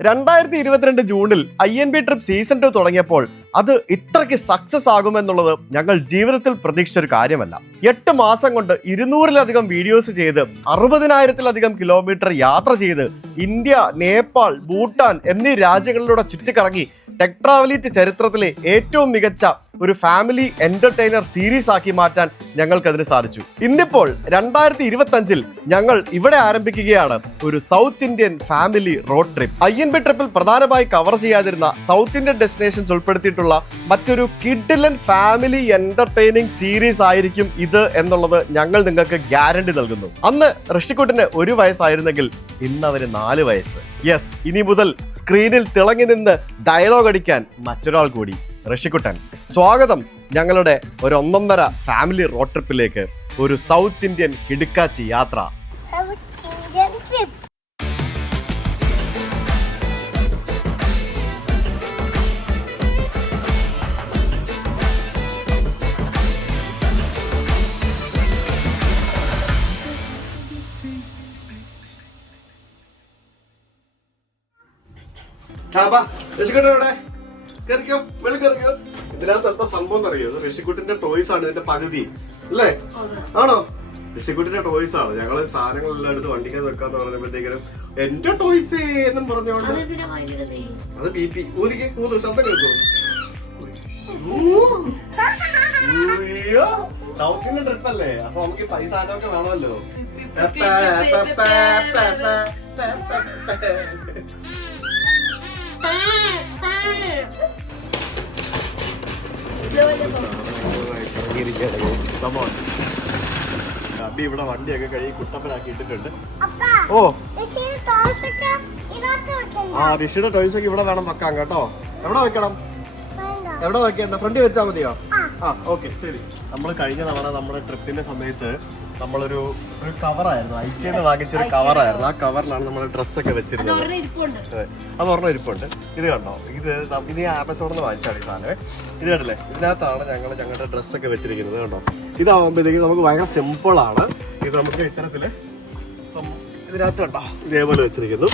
2022 ജൂണിൽ INB trip season 2 തുടങ്ങിയപ്പോൾ അത് ഇത്രയ്ക്ക് സക്സസ് ആകുമെന്നുള്ളത് ഞങ്ങൾ ജീവിതത്തിൽ പ്രതീക്ഷിച്ച ഒരു കാര്യമല്ല. 8 മാസം കൊണ്ട് 200-ലധികം വീഡിയോസ് ചെയ്ത് 60,000-ലധികം കിലോമീറ്റർ യാത്ര ചെയ്ത് ഇന്ത്യ, നേപ്പാൾ, ഭൂട്ടാൻ എന്നീ രാജ്യങ്ങളിലൂടെ ചുറ്റിക്കറങ്ങി ടെക് ട്രാവലിറ്റ് ചരിത്രത്തിലെ ഏറ്റവും മികച്ച ഒരു ഫാമിലി എന്റർടൈനർ സീരീസ് ആക്കി മാറ്റാൻ ഞങ്ങൾക്കതിന് സാധിച്ചു. ഇന്നിപ്പോൾ 2025-ൽ ഞങ്ങൾ ഇവിടെ ആരംഭിക്കുകയാണ് ഒരു south Indian family road trip. INB ട്രിപ്പിൽ പ്രധാനമായി കവർ ചെയ്യാതിരുന്ന സൗത്ത് ഇന്ത്യൻ ഡെസ്റ്റിനേഷൻസ് ഉൾപ്പെടുത്തിയിട്ടുള്ള മറ്റൊരു കിഡിലൻ ഫാമിലി എന്റർടൈനിങ് സീരീസ് ആയിരിക്കും ഇത് എന്നുള്ളത് ഞങ്ങൾ നിങ്ങൾക്ക് ഗ്യാരണ്ടി നൽകുന്നു. അന്ന് ഋഷിക്കുട്ടിന് 1 വയസ്സായിരുന്നെങ്കിൽ ഇന്ന് അവന് 4 വയസ്സ്. യെസ്, ഇനി മുതൽ സ്ക്രീനിൽ തിളങ്ങി നിന്ന് ഡയലോഗ് അടിക്കാൻ മറ്റൊരാൾ കൂടി, ഋഷിക്കുട്ടൻ. സ്വാഗതം ഞങ്ങളുടെ ഒരു 1.5 ഫാമിലി റോഡ് ട്രിപ്പിലേക്ക്, ഒരു സൗത്ത് ഇന്ത്യൻ കിടുക്കാച്ചി യാത്ര. ഇതിനകത്ത് എന്താ സംഭവം അറിയോ? ഋഷിക്കുട്ടിന്റെ ടോയ്സ് ആണ് ഇതിന്റെ പകുതി അല്ലേ? ആണോ? ഋഷിക്കുട്ടിന്റെ ടോയ്സ് ആണ്. ഞങ്ങള് സാധനങ്ങളെല്ലാം എടുത്ത് വണ്ടിക്കകത്ത് വെക്കാന്ന് പറഞ്ഞപ്പോഴത്തേക്കും എന്റെ ടോയ്സ് എന്നും പറഞ്ഞോണ്ട് അത് BP ഊത് ശബ്ദം കേൾക്കൂ. സൗത്ത് ഇന്ത്യൻ ട്രിപ്പ് അല്ലേ, അപ്പൊ നമുക്ക് പൈസ സാധനമൊക്കെ വേണമല്ലോ. അബി ഇവിടെ വണ്ടിയൊക്കെ കഴുകി കുട്ടപ്പനാക്കി ഇട്ടിട്ടുണ്ട്. ഓ ഋഷിയുടെ ടോയ്സ് ഒക്കെ ഇവിടെ വേണം വെക്കാൻ കേട്ടോ. എവിടെ വെക്കണം? എവിടെ വെക്കണ്ട? ഫ്രണ്ടിൽ വെച്ചാൽ മതിയോ? ഓക്കെ ശരി. നമ്മൾ കഴിഞ്ഞ തവണ നമ്മുടെ ട്രിപ്പിന്റെ സമയത്ത് നമ്മളൊരു കവറായിരുന്നു, ഐക്യന്ന് വാങ്ങിച്ചൊരു കവറായിരുന്നു. ആ കവറിലാണ് നമ്മൾ ഡ്രസ്സൊക്കെ വെച്ചിരുന്നത്. അത് ഒരെണ്ണം ഇരിപ്പുണ്ട്. ഇത് കണ്ടോ? ഇത് ആമസോണിൽ നിന്ന് വാങ്ങിച്ചാണ് ഈ സാധനം. ഇത് കണ്ടില്ലേ? ഇതിനകത്താണ് ഞങ്ങളുടെ ഡ്രസ്സൊക്കെ വെച്ചിരിക്കുന്നത്. കണ്ടോ? ഇതാവുമ്പോഴത്തേക്കും നമുക്ക് ഭയങ്കര സിമ്പിളാണ്. ഇത് നമുക്ക് ഇത്തരത്തില് ഇതിനകത്ത് കണ്ടോ ഇതേപോലെ വെച്ചിരിക്കുന്നു.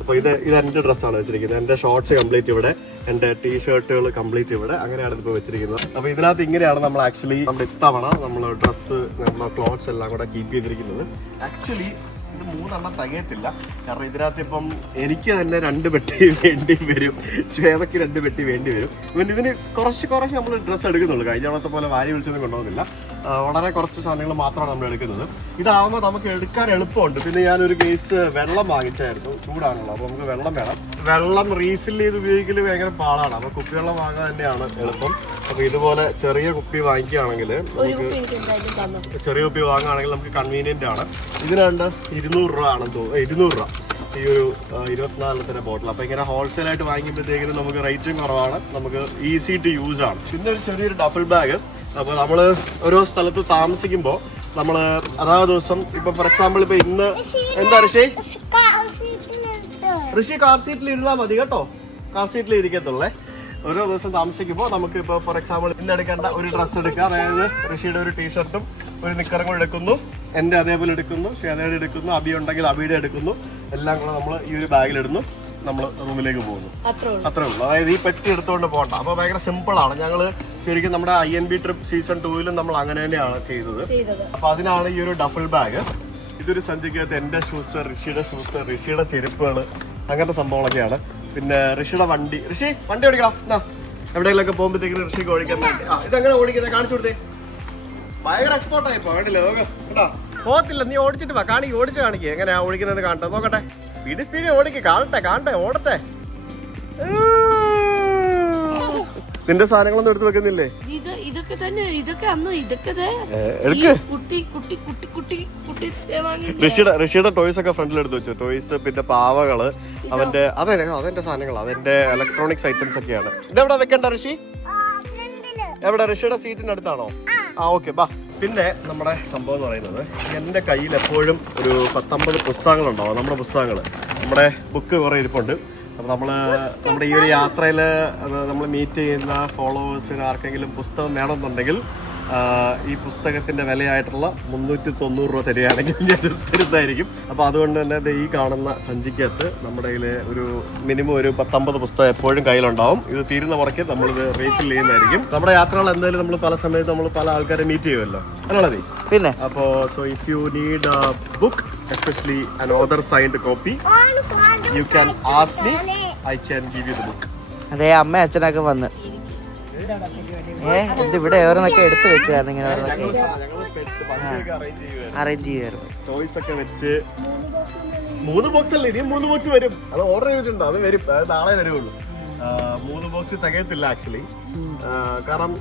അപ്പോൾ ഇത് എൻ്റെ ഡ്രസ്സാണ് വെച്ചിരിക്കുന്നത്. എൻ്റെ ഷോർട്സ് കംപ്ലീറ്റ് ഇവിടെ, എൻ്റെ ടീഷർട്ടുകൾ കംപ്ലീറ്റ് ഇവിടെ, അങ്ങനെയാണ് ഇതിപ്പോൾ വെച്ചിരിക്കുന്നത്. അപ്പോൾ ഇതിനകത്ത് ഇങ്ങനെയാണ് നമ്മൾ ആക്ച്വലി നമ്മുടെ ഇത്തവണ നമ്മൾ ഡ്രസ്സ്, നമ്മുടെ ക്ലോത്ത്സ് എല്ലാം കൂടെ കീപ്പ് ചെയ്തിരിക്കുന്നത്. ആക്ച്വലി ഇത് 3 എണ്ണം തികയത്തില്ല. കാരണം ഇതിനകത്ത് ഇപ്പം എനിക്ക് തന്നെ 2 പെട്ടി വേണ്ടി വരും, ശ്വേതയ്ക്ക് 2 പെട്ടി വേണ്ടി വരും. പിന്നെ ഇതിന് കുറച്ച് നമ്മൾ ഡ്രസ്സ് എടുക്കുന്നുള്ളൂ. കഴിഞ്ഞ തവണത്തെ പോലെ വാരി വിളിച്ചൊന്നും കൊണ്ടുപോകുന്നില്ല. വളരെ കുറച്ച് സാധനങ്ങൾ മാത്രമാണ് നമ്മൾ എടുക്കുന്നത്. ഇതാവുമ്പോൾ നമുക്ക് എടുക്കാൻ എളുപ്പമുണ്ട്. പിന്നെ ഞാനൊരു കേസ് വെള്ളം വാങ്ങിച്ചായിരുന്നു, ചൂടാണല്ലോ, അപ്പോൾ നമുക്ക് വെള്ളം വേണം. വെള്ളം റീഫിൽ ചെയ്ത് ഉപയോഗിക്കൽ ഭയങ്കര പാടാണ്. അപ്പോൾ കുപ്പിവെള്ളം വാങ്ങാൻ തന്നെയാണ് എളുപ്പം. അപ്പോൾ ഇതുപോലെ ചെറിയ കുപ്പി വാങ്ങിക്കുകയാണെങ്കിൽ ചെറിയ കുപ്പി വാങ്ങുകയാണെങ്കിൽ നമുക്ക് കൺവീനിയൻ്റ് ആണ്. ഇതിനാണ്ട് 200 രൂപ ആണെന്ന് തോന്നുന്നു. 200 രൂപ ഈ ഒരു 24 ബോട്ടിൽ. അപ്പോൾ ഇങ്ങനെ ഹോൾസെയിലായിട്ട് വാങ്ങിക്കുമ്പോഴത്തേക്കും നമുക്ക് റേറ്റും കുറവാണ്, നമുക്ക് ഈസി ടു യൂസ് ആണ്. പിന്നെ ഒരു ചെറിയൊരു ഡഫിൾ ബാഗ്. അപ്പോൾ നമ്മൾ ഓരോ സ്ഥലത്ത് താമസിക്കുമ്പോൾ നമ്മൾ അതാത് ദിവസം ഇപ്പൊ ഫോർ എക്സാമ്പിൾ ഇപ്പൊ ഇന്ന് എന്താ ഋഷി കാർ സീറ്റിൽ ഇരുന്നാൽ മതി കേട്ടോ. കാർ സീറ്റിൽ ഇരിക്കത്തുള്ളേ. ഓരോ ദിവസം താമസിക്കുമ്പോൾ നമുക്ക് ഇപ്പോൾ ഫോർ എക്സാമ്പിൾ ഇന്ന് എടുക്കേണ്ട ഒരു ഡ്രസ്സ് എടുക്കുക. അതായത് ഋഷിയുടെ ഒരു ടീഷർട്ടും ഒരു നിക്കറും കൂടെ എടുക്കുന്നു, എൻ്റെ അതേപോലെ എടുക്കുന്നു, ശ്വേതയുടെ എടുക്കുന്നു, അബി ഉണ്ടെങ്കിൽ അബിയുടെ എടുക്കുന്നു. എല്ലാം കൂടെ നമ്മൾ ഈ ഒരു ബാഗിലിടുന്നു, നമ്മൾ റൂമിലേക്ക് പോകുന്നു. അത്രേ ഉള്ളൂ. അതായത് ഈ പെട്ടി എടുത്തുകൊണ്ട് പോകണ്ട. അപ്പോൾ ഭയങ്കര സിമ്പിളാണ്. ഞങ്ങൾ ശരിക്കും നമ്മുടെ INB ട്രിപ്പ് സീസൺ 2-ലും നമ്മൾ അങ്ങനെ തന്നെയാണ് ചെയ്തത്. അപ്പോൾ അതിനാണ് ഈ ഒരു ഡഫിൾ ബാഗ്. ഇതൊരു സഞ്ചിക്കകത്ത് എൻ്റെ ഷൂസ്, ഋഷിയുടെ ഷൂസ്, ഋഷിയുടെ ചെരുപ്പുകൾ, അങ്ങനത്തെ സംഭവങ്ങളൊക്കെയാണ്. പിന്നെ ഋഷിയുടെ വണ്ടി ഓടിക്കണം. എവിടെയെങ്കിലൊക്കെ പോകുമ്പോഴത്തേക്കും ഋഷിക്ക് ഓടിക്കാൻ വേണ്ടി. ഇതെങ്ങനെ ഓടിക്കുന്നത് കാണിച്ചു കൊടുത്തേ. ഭയങ്കര എക്സ്പോർട്ടായി ഇപ്പോൾ വേണ്ടില്ലേ? നോക്ക് കേട്ടോ. പോകത്തില്ല, നീ ഓടിച്ചിട്ട് വാ. ഓടിച്ച് കാണിക്കുക എങ്ങനെയാ ഓടിക്കുന്നത് കാണട്ടെ, നോക്കട്ടെ. സ്പീഡ് ഓടിക്കുക, കാണട്ടെ ഓടട്ടെ. നിന്റെ സാധനങ്ങളൊന്നും എടുത്ത് വെക്കുന്നില്ലേ? ഋഷിയുടെ ടോയ്സ് ഒക്കെ ഫ്രണ്ടിൽ എടുത്ത് വെച്ചു. ടോയ്സ്, പിന്നെ പാവകള്, അതെന്റെ സാധനങ്ങൾ, അതെന്റെ ഇലക്ട്രോണിക്സ് ഐറ്റംസ് ഒക്കെയാണ്. ഇതെവിടെ വെക്കണ്ട ഋഷി? എവിടെ? ഋഷിയുടെ സീറ്റിന്റെ അടുത്താണോ? ഓക്കെ ബാ. പിന്നെ നമ്മുടെ സംഭവം എന്ന് പറയുന്നത്, എൻ്റെ കയ്യിൽ എപ്പോഴും ഒരു 19 പുസ്തകങ്ങളുണ്ടാവും. നമ്മുടെ പുസ്തകങ്ങൾ, നമ്മുടെ ബുക്ക് കുറേ ഇരിപ്പുണ്ട്. അപ്പോൾ നമ്മുടെ ഈ ഒരു യാത്രയിൽ നമ്മൾ മീറ്റ് ചെയ്യുന്ന ഫോളോവേഴ്സിന് ആർക്കെങ്കിലും പുസ്തകം വേണമെന്നുണ്ടെങ്കിൽ ഈ പുസ്തകത്തിന്റെ വിലയായിട്ടുള്ള 390 രൂപ തരികയാണെങ്കിൽ ഞാൻ തരുന്നതായിരിക്കും. അപ്പോൾ അതുകൊണ്ട് തന്നെ ഈ കാണുന്ന സഞ്ചിക്കകത്ത് നമ്മുടെ കയ്യിൽ ഒരു മിനിമം ഒരു 10-50 പുസ്തകം എപ്പോഴും കയ്യിലുണ്ടാവും. ഇത് തീരുന്ന മുറയ്ക്ക് നമ്മളിത് റീഫിൽ ചെയ്യുന്നതായിരിക്കും. നമ്മുടെ യാത്രകൾ എന്തായാലും നമ്മൾ പല സമയത്ത് നമ്മൾ പല ആൾക്കാരെ മീറ്റ് ചെയ്യുമല്ലോ, അല്ലേ? പിന്നെ അപ്പോൾ so if you need a book, especially an author signed copy, you can ask me, I can give you the book. അതെ, അമ്മ അച്ഛനൊക്കെ വന്ന് ഇവിടെ ഓരോന്നൊക്കെ എടുത്തു വെക്കുവായിരുന്നു. ഇങ്ങനെ അറേഞ്ച് ചെയ്യുമായിരുന്നു. ടോയ്സ് ഒക്കെ വെച്ച് 3 ബോക്സ് അല്ലേ, ഇനിയും 3 ബോക്സ് വരും. അത് ഓർഡർ ചെയ്തിട്ടുണ്ട്, അത് വരും, അത് നാളെ വരുള്ളൂ. 3 ബോക്സ് തികയത്തില്ല ആക്ച്വലി. കാരണം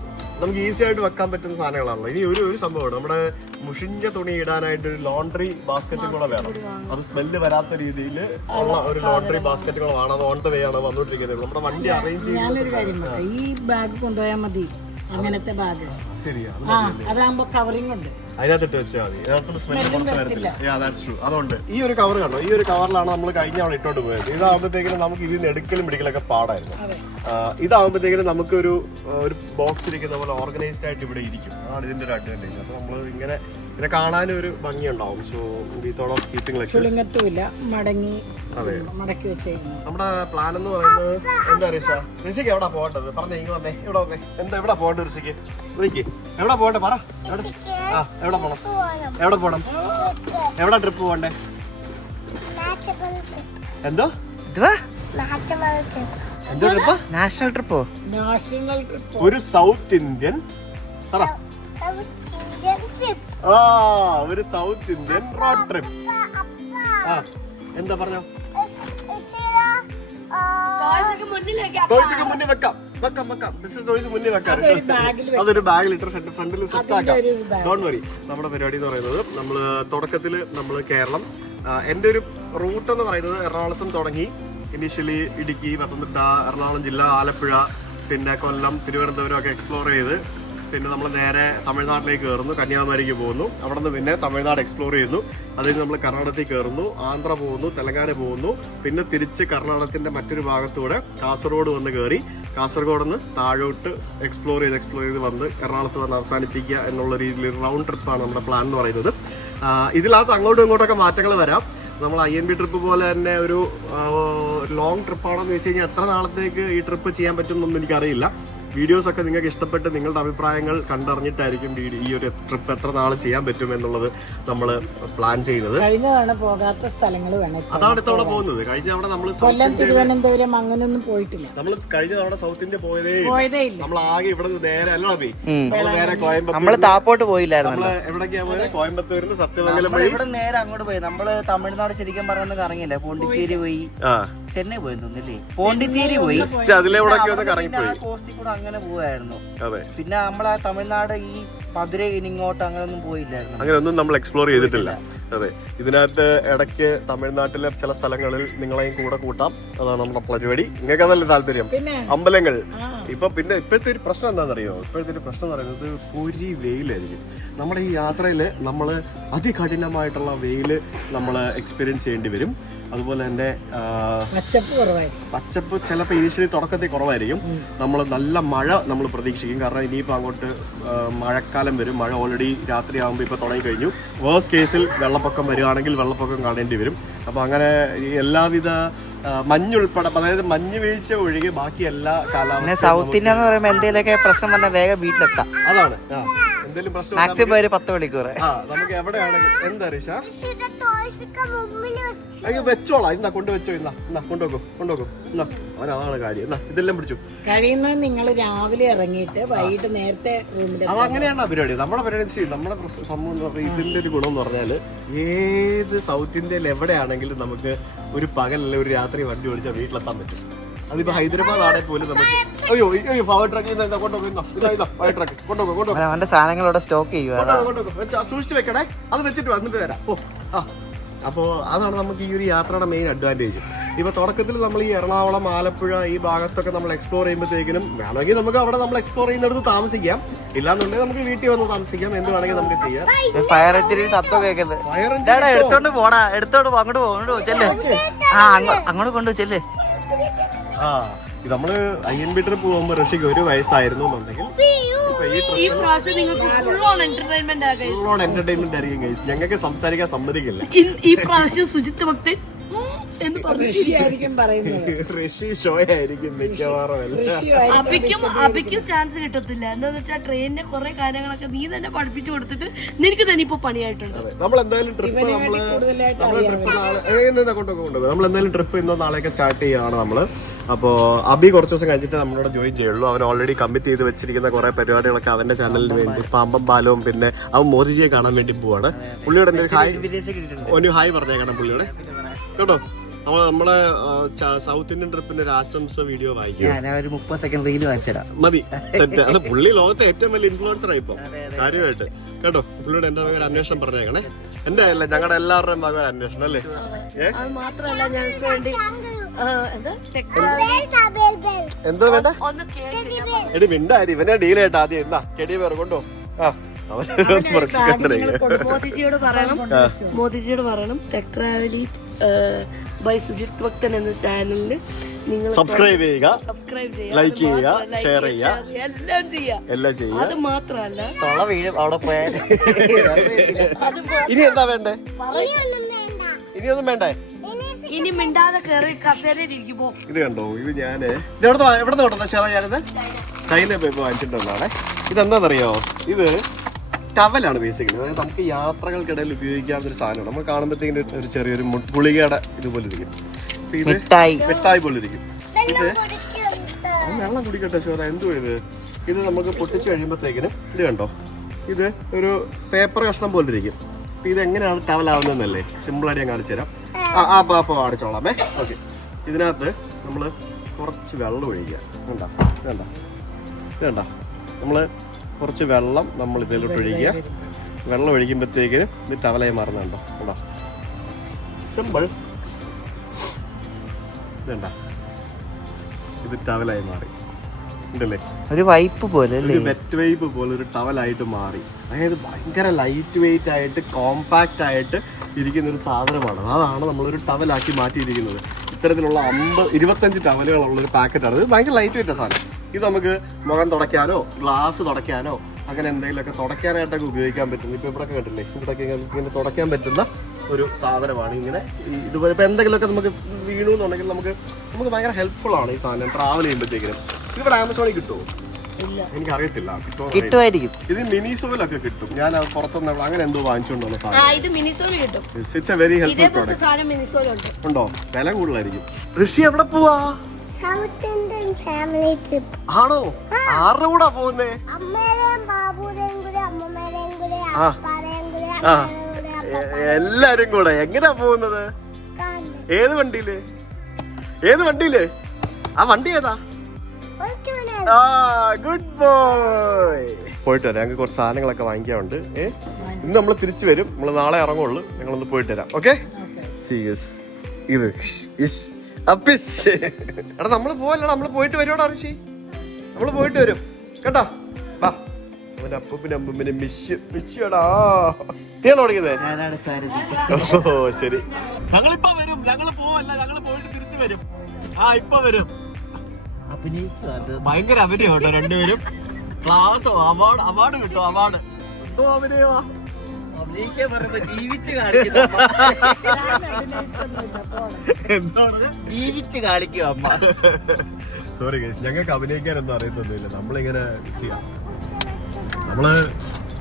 നമുക്ക് ഈസി ആയിട്ട് വെക്കാൻ പറ്റുന്ന സാധനങ്ങളാണല്ലോ. ഇനി ഒരു സംഭവമാണ്, നമ്മുടെ മുഷിഞ്ഞ തുണി ഇടാനായിട്ട് ഒരു ലോണ്ടറി ബാസ്ക്കറ്റും കൂടെ വേണം. അത് സ്മെല്ല് വരാത്ത രീതിയിൽ ഉള്ള ഒരു ലോണ്ടറി ബാസ്ക്കറ്റും കൂടെ വേണം. അത് ഓൺ ദ വേ ആണ് വന്നുകൊണ്ടിരിക്കുന്നത്. നമ്മുടെ വണ്ടി അറേഞ്ച് ചെയ്യുന്നത് ഈ ബാഗ് കൊണ്ടുപോയാൽ മതി, അങ്ങനത്തെ ബാഗ്. ശരിയാണ്, അതാകുമ്പോ കവറിംഗ് ഉണ്ട്, അതിനകത്തിട്ട് വെച്ചാൽ മതി. അതിനകത്ത് സ്മെല്ല് പുറത്ത് വരത്തില്ല. അതുകൊണ്ട് ഈ ഒരു കവർ കണ്ടോ, ഈ ഒരു കവറിലാണ് നമ്മൾ കഴിഞ്ഞ തവണ ഇട്ടോണ്ട് പോയത്. ഇതാകുമ്പോഴത്തേക്കിനും നമുക്ക് ഇതിന് എടുക്കലും പിടിക്കലൊക്കെ പാടായിരുന്നു. ഇതാകുമ്പോഴത്തേക്കിനും നമുക്ക് ഒരു ബോക്സിലേക്ക് നമ്മൾ ഓർഗനൈസ്ഡ് ആയിട്ട് ഇവിടെ ഇരിക്കും. അതാണ് ഇതിന്റെ ഒരു അഡ്വാൻറ്റേജ്. അപ്പൊ നമ്മൾ ഇങ്ങനെ കാണാനും ഒരു ഭംഗി ഉണ്ടാവും. സോ വിത്തോളം കീപ്പിംഗ് മടക്കി വെച്ചേക്കുന്നു. നമ്മുടെ പ്ലാൻ എന്ന് പറയുന്നത് എന്താ ഋഷിക്ക് എവിടെ പോകേണ്ടത്? പറഞ്ഞേ, ഇങ്ങ് വന്നേ, ഇവിടെ വന്നേ. എന്താ എവിടെ പോകേണ്ടത് ഋഷിക്ക്? വിളിക്ക്, എവിടെ പോകണ്ടേ പറ. എവിടെ പോണം? എവിടെ ട്രിപ്പ് പോകണ്ടേ? എന്തോ ട്രിപ്പ്? നാഷണൽ ട്രിപ്പോ? ഒരു സൗത്ത് ഇന്ത്യൻ പറ. ഒരു സൗത്ത് ഇന്ത്യൻ റോഡ് ട്രിപ്പ്. എന്താ പറഞ്ഞോ? ടോയ്സ് മുന്നിൽ വെക്കാം. ടോയ്സ് മുന്നിൽ വെക്കാം. അതൊരു ബാഗിലിട്ട് ഫ്രണ്ടിൽ സെറ്റ് ആക്കാം. Don't worry. നമ്മുടെ പരിപാടി എന്ന് പറയുന്നത്, നമ്മള് തുടക്കത്തില് നമ്മള് കേരളം, എന്റെ ഒരു റൂട്ട് എന്ന് പറയുന്നത് എറണാകുളത്തും തുടങ്ങി. ഇനീഷ്യലി ഇടുക്കി, പത്തനംതിട്ട, എറണാകുളം ജില്ല, ആലപ്പുഴ, പിന്നെ കൊല്ലം, തിരുവനന്തപുരം ഒക്കെ എക്സ്പ്ലോർ ചെയ്ത് പിന്നെ നമ്മൾ നേരെ തമിഴ്നാട്ടിലേക്ക് കയറുന്നു, കന്യാകുമാരിക്ക് പോകുന്നു. അവിടെ നിന്ന് പിന്നെ തമിഴ്നാട് എക്സ്പ്ലോർ ചെയ്യുന്നു. അതിന് നമ്മൾ കർണാടകത്തിൽ കയറുന്നു, ആന്ധ്ര പോകുന്നു, തെലങ്കാന പോകുന്നു. പിന്നെ തിരിച്ച് കർണാടകത്തിന്റെ മറ്റൊരു ഭാഗത്തൂടെ കാസർഗോഡ് വന്ന് കയറി, കാസർഗോഡ് നിന്ന് താഴോട്ട് എക്സ്പ്ലോർ ചെയ്ത് വന്ന് എറണാകുളത്ത് വന്ന് അവസാനിപ്പിക്കുക എന്നുള്ള രീതിയിൽ റൗണ്ട് ട്രിപ്പാണ് നമ്മുടെ പ്ലാൻ എന്ന് പറയുന്നത്. ഇതിനകത്ത് അങ്ങോട്ടും ഇങ്ങോട്ടൊക്കെ മാറ്റങ്ങൾ വരാം. നമ്മൾ INB ട്രിപ്പ് പോലെ തന്നെ ഒരു ലോങ് ട്രിപ്പാണെന്ന് വെച്ച് കഴിഞ്ഞാൽ എത്ര നാളത്തേക്ക് ഈ ട്രിപ്പ് ചെയ്യാൻ പറ്റും എന്നൊന്നും എനിക്കറിയില്ല. വീഡിയോസ് ഒക്കെ നിങ്ങൾക്ക് ഇഷ്ടപ്പെട്ട് നിങ്ങളുടെ അഭിപ്രായങ്ങൾ കണ്ടറിഞ്ഞിട്ടായിരിക്കും ഈ ഒരു ട്രിപ്പ് എത്ര നാൾ ചെയ്യാൻ പറ്റും എന്നുള്ളത് നമ്മൾ പ്ലാൻ ചെയ്യുന്നത്. കഴിഞ്ഞ തവണ പോകാത്ത സ്ഥലങ്ങൾ അതാണ് ഇത്തവണ പോകുന്നത്. കഴിഞ്ഞ തവണ നമ്മൾ തിരുവനന്തപുരം അങ്ങനെയൊന്നും പോയിട്ടില്ല. നമ്മൾ കഴിഞ്ഞ തവണ സൗത്ത് ഇന്ത്യ പോയതേ നമ്മൾ ആകെ ഇവിടെ നേരെ അല്ല നേരെ കോയമ്പത്തൂർ. നമ്മള് താപ്പോട്ട് പോയില്ലായിരുന്നു. നമ്മള് എവിടേക്കാ പോയത്? കോയമ്പത്തൂരിൽ നേരെ അങ്ങോട്ട് പോയി. നമ്മള് തമിഴ്നാട് ശരിക്കും പറഞ്ഞൊന്നും കറങ്ങില്ല. പോണ്ടിച്ചേരി പോയി, ചെന്നൈ പോയി തോന്നില്ലേ, പോണ്ടിച്ചേരി പോയി, കോസ്റ്റിൽ കൂടെ അങ്ങനെ പോവായിരുന്നു. പിന്നെ നമ്മളെ തമിഴ്നാട് ഈ മധുര ഇങ്ങോട്ട് അങ്ങനെയൊന്നും പോയില്ലായിരുന്നു. അങ്ങനെയൊന്നും നമ്മൾ എക്സ്പ്ലോർ ചെയ്തിട്ടില്ല. അതെ, ഇതിനകത്ത് ഇടയ്ക്ക് തമിഴ്നാട്ടിലെ ചില സ്ഥലങ്ങളിൽ നിങ്ങളെയും കൂടെ കൂട്ടാം. അതാണ് നമ്മുടെ പരിപാടി. നിങ്ങൾക്ക് അതല്ലേ താല്പര്യം? അമ്പലങ്ങൾ. പിന്നെ ഇപ്പോഴത്തെ ഒരു പ്രശ്നം എന്താണെന്നറിയോ? ഇപ്പോഴത്തെ ഒരു പ്രശ്നം എന്ന് പറയുന്നത് പൊരി വെയിലായിരിക്കും. നമ്മുടെ ഈ യാത്രയിൽ നമ്മൾ അതികഠിനമായിട്ടുള്ള വെയിൽ നമ്മൾ എക്സ്പീരിയൻസ് ചെയ്യേണ്ടി വരും. അതുപോലെ തന്നെ പച്ചപ്പ് ചിലപ്പോൾ ഇനീഷ്യലി തുടക്കത്തിൽ കുറവായിരിക്കും. നമ്മൾ നല്ല മഴ നമ്മൾ പ്രതീക്ഷിക്കും. കാരണം ഇനിയിപ്പോൾ അങ്ങോട്ട് മഴക്കാലം വരും. മഴ ഓൾറെഡി രാത്രിയാകുമ്പോൾ ഇപ്പോൾ തുടങ്ങിക്കഴിഞ്ഞു. വേഴ്സ്റ്റ് കേസിൽ വെള്ളപ്പൊക്കം വരികയാണെങ്കിൽ വെള്ളപ്പൊക്കം കാണേണ്ടി വരും. അപ്പോൾ അങ്ങനെ എല്ലാവിധ മഞ്ഞുൾപ്പെടെ, അതായത് മഞ്ഞ് വീഴ്ച ഒഴികെ ബാക്കി എല്ലാ കാലാവസ്ഥ സൗത്ത് ഇന്ത്യ എന്ന് പറയുമ്പോൾ എന്തെങ്കിലുമൊക്കെ പ്രശ്നം വന്നാൽ വേഗം വീട്ടിലെത്താം. അതാണ് എന്തെങ്കിലും പ്രശ്നം മാക്സിമം ഒരു 10 മണിക്കൂർ നമുക്ക് എവിടെയാണെങ്കിൽ. എന്താ ഋഷ? അയ്യോ വെച്ചോളാം. ഇന്നാ കൊണ്ടുവച്ചോ. കൊണ്ടുപോകും. അതാണ് കാര്യം. ഇതെല്ലാം പിടിച്ചു. കഴിയുന്നത് നിങ്ങൾ രാവിലെ ഇറങ്ങിയിട്ട് വൈകിട്ട് നേരത്തെ റൂമിൽ. അതങ്ങനെയാണ് പരിപാടി. നമ്മുടെ പരിപാടി നമ്മുടെ സംഭവം ഇതിന്റെ ഒരു ഗുണം എന്ന് പറഞ്ഞാൽ ഏത് സൗത്ത് ഇന്ത്യയിൽ എവിടെയാണെങ്കിലും നമുക്ക് ഒരു പകലല്ല ഒരു രാത്രി വണ്ടി ഓടിച്ചാൽ വീട്ടിലെത്താൻ പറ്റും. അതിപ്പോ ഹൈദരാബാദ് ആണെങ്കിൽ പോലും നമുക്ക് ഫയർ ട്രക്ക് കൊണ്ടുപോകും. അവന്റെ സാധനങ്ങളോടെ സ്റ്റോക്ക് ചെയ്യുക. സൂക്ഷിച്ച് വെക്കണേ. അത് വെച്ചിട്ട് വന്നിട്ട് തരാം. അപ്പോൾ അതാണ് നമുക്ക് ഈ ഒരു യാത്രയുടെ മെയിൻ അഡ്വാൻറ്റേജ്. ഇപ്പോൾ തുടക്കത്തിൽ നമ്മൾ ഈ എറണാകുളം, ആലപ്പുഴ ഈ ഭാഗത്തൊക്കെ നമ്മൾ എക്സ്പ്ലോർ ചെയ്യുമ്പോഴത്തേക്കിനും വേണമെങ്കിൽ നമുക്ക് അവിടെ നമ്മൾ എക്സ്പ്ലോർ ചെയ്യുന്നിടത്ത് താമസിക്കാം. ഇല്ലാന്നുണ്ടെങ്കിൽ നമുക്ക് വീട്ടിൽ വന്ന് താമസിക്കാം. എന്ത് വേണമെങ്കിൽ നമുക്ക് ചെയ്യാം. ഫയർ എഞ്ചിൻ ശബ്ദം കേൾക്കുന്നത്. എടുത്തോണ്ട് പോടാ, അങ്ങോട്ട് കൊണ്ടുപോച്ചല്ലേ. അങ്ങോട്ട് കൊണ്ടുവച്ചല്ലേ. ഇത് നമ്മള് INB ട്രിപ്പ് പോകുമ്പോ ഋഷിക്ക് 1 വയസ്സായിരുന്നു എന്നുണ്ടെങ്കിൽ ഈ പ്രാവശ്യം നിങ്ങൾക്ക് ഫുൾ ഓൺ എന്റർടൈൻമെന്റ് ആയിരിക്കും ഗൈസ്. ഞങ്ങൾക്ക് സംസാരിക്കാൻ സമ്മതിക്കില്ല. ഈ പ്രാവശ്യം സുജിത്ത് ഭക്തൻ എന്ന് പറഞ്ഞു ഋഷിയായിരിക്കും പറയുന്നത്. ഋഷി ഷോ ആയിരിക്കും മിക്കവാറും. അബിക്കും ചാൻസ് കിട്ടത്തില്ല. എന്താന്ന് വെച്ചാൽ ട്രെയിനിന്റെ കുറെ കാര്യങ്ങളൊക്കെ നീ തന്നെ പഠിപ്പിച്ചു കൊടുത്തിട്ട് നിനക്ക് തന്നെ ഇപ്പൊ പണിയായിട്ടുണ്ട്. നമ്മൾ എന്തായാലും ട്രിപ്പ് ഇന്നോ നാളെയൊക്കെ സ്റ്റാർട്ട് ചെയ്യുകയാണ് നമ്മള്. അപ്പോൾ അബി കുറച്ച് ദിവസം കഴിഞ്ഞിട്ട് നമ്മളോട് ജോയിൻ ചെയ്യുള്ളൂ. അവൻ ഓൾറെഡി കമ്മിറ്റ് ചെയ്ത് വെച്ചിരിക്കുന്ന കുറെ പരിപാടികളൊക്കെ അവന്റെ ചാനലിന് വേണ്ടി പാമ്പം പാലവും പിന്നെ അവൻ മോദിജിയെ കാണാൻ വേണ്ടി പോവാണ്. പുള്ളിയോട് ഒരു ഹായ് പറഞ്ഞേക്കണം പുള്ളിയോട് കേട്ടോ. നമ്മളെ സൗത്ത് ഇന്ത്യൻ ട്രിപ്പിന്റെ ഒരു ആശംസ വീഡിയോ വായിക്കും. 30 സെക്കൻഡ് റീൽ വായിച്ചതാ മതി, സെറ്റ്. അത് പുള്ളി ലോകത്തെ ഏറ്റവും വലിയ ഇൻഫ്ലുവൻസർ ആയിപ്പോ കാര്യമായിട്ട് കേട്ടോ. പുള്ളിയോട് എന്റെ വക ഒരു അന്വേഷണം പറഞ്ഞേക്കണേ. എന്റെ അല്ല, ഞങ്ങളുടെ എല്ലാവരുടെയും വക ഒരു അന്വേഷണം അല്ലേ. അത് മാത്രമല്ല ഞങ്ങൾക്ക് വേണ്ടി എന്തോ വേണ്ട എടി മിണ്ടാരി ഇവനെ ഡീലായിട്ട് ആദ്യം എന്നാ ചെടി പേർ കൊണ്ടോ. മോദിജിയോട് പറയണം ടെക് ട്രാവലീറ്റ് ബൈ സുജിത് ഭക്തൻ എന്ന ചാനലിൽ നിങ്ങൾ സബ്സ്ക്രൈബ് ചെയ്യുക, ലൈക്ക് ചെയ്യുക, ഷെയർ ചെയ്യുക, എല്ലാം ചെയ്യുക. അത് മാത്രമല്ല അവിടെ പോയാൽ ഇനി എന്താ വേണ്ടേ? ഇനിയൊന്നും വേണ്ടേ? ഇനി മിണ്ടാതെ കയറി കസേരയിൽ ഇരിക്കുമ്പോ ഇത് കണ്ടോ, ഇത് ഞാന് എവിടെ കൊണ്ടുവന്ന ഷെയർ ഞാനിത് ചൈന പോയപ്പോ വാങ്ങിച്ചിട്ടുള്ളതാണ്. ഇതെന്താണെന്നറിയോ? ഇത് ടവലാണ് ബേസിക്കലി. അതായത് നമുക്ക് യാത്രകൾക്കിടയിൽ ഉപയോഗിക്കാവുന്ന ഒരു സാധനമാണ്. നമ്മൾ കാണുമ്പോഴത്തേക്കും ഒരു ചെറിയൊരു പുളികയുടെ ഇതുപോലെ ഇരിക്കും. ഇത് മിഠായി പോലെ ഇരിക്കും. ഇത് വെള്ളം കുടിക്കട്ടെ ശോധ. എന്തോ ഇത് നമുക്ക് പൊട്ടിച്ച് കഴിയുമ്പോഴത്തേക്കിനും ഇത് കണ്ടോ, ഇത് ഒരു പേപ്പർ കഷ്ണം പോലെ ഇരിക്കും. ഇത് എങ്ങനെയാണ് ടവലാവുന്നതെന്നല്ലേ സിമ്പിളായിട്ട് ഞാൻ കാണിച്ചു തരാം. അപ്പോൾ കാണിച്ചോളാമേ. ഓക്കെ, ഇതിനകത്ത് നമ്മൾ കുറച്ച് വെള്ളം ഒഴിക്കുക. വേണ്ട നമ്മൾ കുറച്ച് വെള്ളം നമ്മൾ ഇതിലോട്ട് ഒഴിക്കുക. വെള്ളം ഒഴിക്കുമ്പോഴത്തേക്കിന് ഇത് ടവലായി മാറുന്നുണ്ടോ? ഉണ്ടോ? സിമ്പിൾ. ഇതണ്ട, ഇത് ടവലായി മാറി ഉണ്ടല്ലേ. ഒരു വൈപ്പ് പോലെ, വെറ്റ് വൈപ്പ് പോലെ ഒരു ടവലായിട്ട് മാറി. അതായത് ഭയങ്കര ലൈറ്റ് വെയിറ്റ് ആയിട്ട് കോമ്പാക്റ്റ് ആയിട്ട് ഇരിക്കുന്ന ഒരു സാധനമാണ്. അതാണ് നമ്മളൊരു ടവലാക്കി മാറ്റിയിരിക്കുന്നത്. ഇത്തരത്തിലുള്ള 25 ടവലുകളുള്ളൊരു പാക്കറ്റാണ്. ഇത് ഭയങ്കര ലൈറ്റ് വെയിറ്റ് സാധനം. ഇത് നമുക്ക് മുഖം തുടയ്ക്കാനോ ഗ്ലാസ് തുടയ്ക്കാനോ അങ്ങനെ എന്തെങ്കിലുമൊക്കെ തുടയ്ക്കാനായിട്ടൊക്കെ ഉപയോഗിക്കാൻ പറ്റും. ഇപ്പോൾ ഇവിടെ കണ്ടില്ലേ, ഇവിടെയൊക്കെ ഇങ്ങനെ തുടയ്ക്കാൻ പറ്റുന്ന ഒരു സാധനമാണ്. ഇങ്ങനെ ഇതുപോലെ ഇപ്പോൾ എന്തെങ്കിലുമൊക്കെ നമുക്ക് വീണു എന്നുണ്ടെങ്കിൽ നമുക്ക് ഭയങ്കര ഹെൽപ്ഫുൾ ആണ് ഈ സാധനം ട്രാവൽ ചെയ്യുമ്പോഴത്തേക്കിനും. ഇവിടെ ആമസോണിൽ കിട്ടുമോ? എനിക്കറിയത്തില്ല, കിട്ടുമായിരിക്കും. ഇത് മിനിസോയിലൊക്കെ കിട്ടും. ഞാൻ പുറത്തുനിന്ന് അങ്ങനെ എന്തോ വാങ്ങിച്ചുകൊണ്ടുള്ള സാധനം. ഇത് വെരി ഹെൽപ്ഫുൾ പ്രോഡക്റ്റ്. ഉണ്ടോ? വില കൂടുതലായിരിക്കും. ഋഷി എവിടെ പോവാ? South Indian family trip. ആണോ? ആരുടെ കൂടെ പോകുന്നേ? അമ്മയുടെയും ബാബുടെയും കൂടെ, അമ്മമ്മയുടെയും കൂടെ, അപ്പാടെയും കൂടെ, എല്ലാരും കൂടെ. എങ്ങനെയാ പോകുന്നത്? ഏത് വണ്ടിയില്? ആ വണ്ടി ഏതാ? Good boy. പോയിട്ട് വരാം. ഞങ്ങൾക്ക് കുറച്ച് സാധനങ്ങളൊക്കെ വാങ്ങിക്കാറുണ്ട്. ഇന്ന് നമ്മൾ തിരിച്ചു വരും. നമ്മൾ നാളെ ഇറങ്ങുള്ളൂ. ഞങ്ങളൊന്ന് പോയിട്ട് വരാം. ഓക്കെ, ഇത് എടാ നമ്മള് പോവല്ലടാ, നമ്മള് പോയിട്ട് വരുവാടാ ഋഷി. നമ്മള് പോയിട്ട് വരും കേട്ടോ. വാ, അവന്റെ അപ്പൂപ്പിന്റെ അമ്മൂപ്പിന്റെ മിസ്സിടാ. തീയാണോ ഓടിക്കുന്നത്? ഓ ശരി, ഞങ്ങളിപ്പോ വരും. ഞങ്ങള് പോവല്ല, ഞങ്ങള് പോയിട്ട് തിരിച്ചു വരും. ഇപ്പൊ വരും. ഭയങ്കര അഭിനയം കേട്ടോ രണ്ടുപേരും. ക്ലാസ്സോ അവാർഡ് കിട്ടും. അവാർഡ് എന്തോ അഭിനയമാ. ജീവിച്ച് കാണിക്കും അമ്മ. സോറി ഗൈസ്, ഞങ്ങൾക്ക് അഭിനയിക്കാനൊന്നും അറിയത്തൊന്നുമില്ല. നമ്മളിങ്ങനെ ചെയ്യാം. നമ്മള്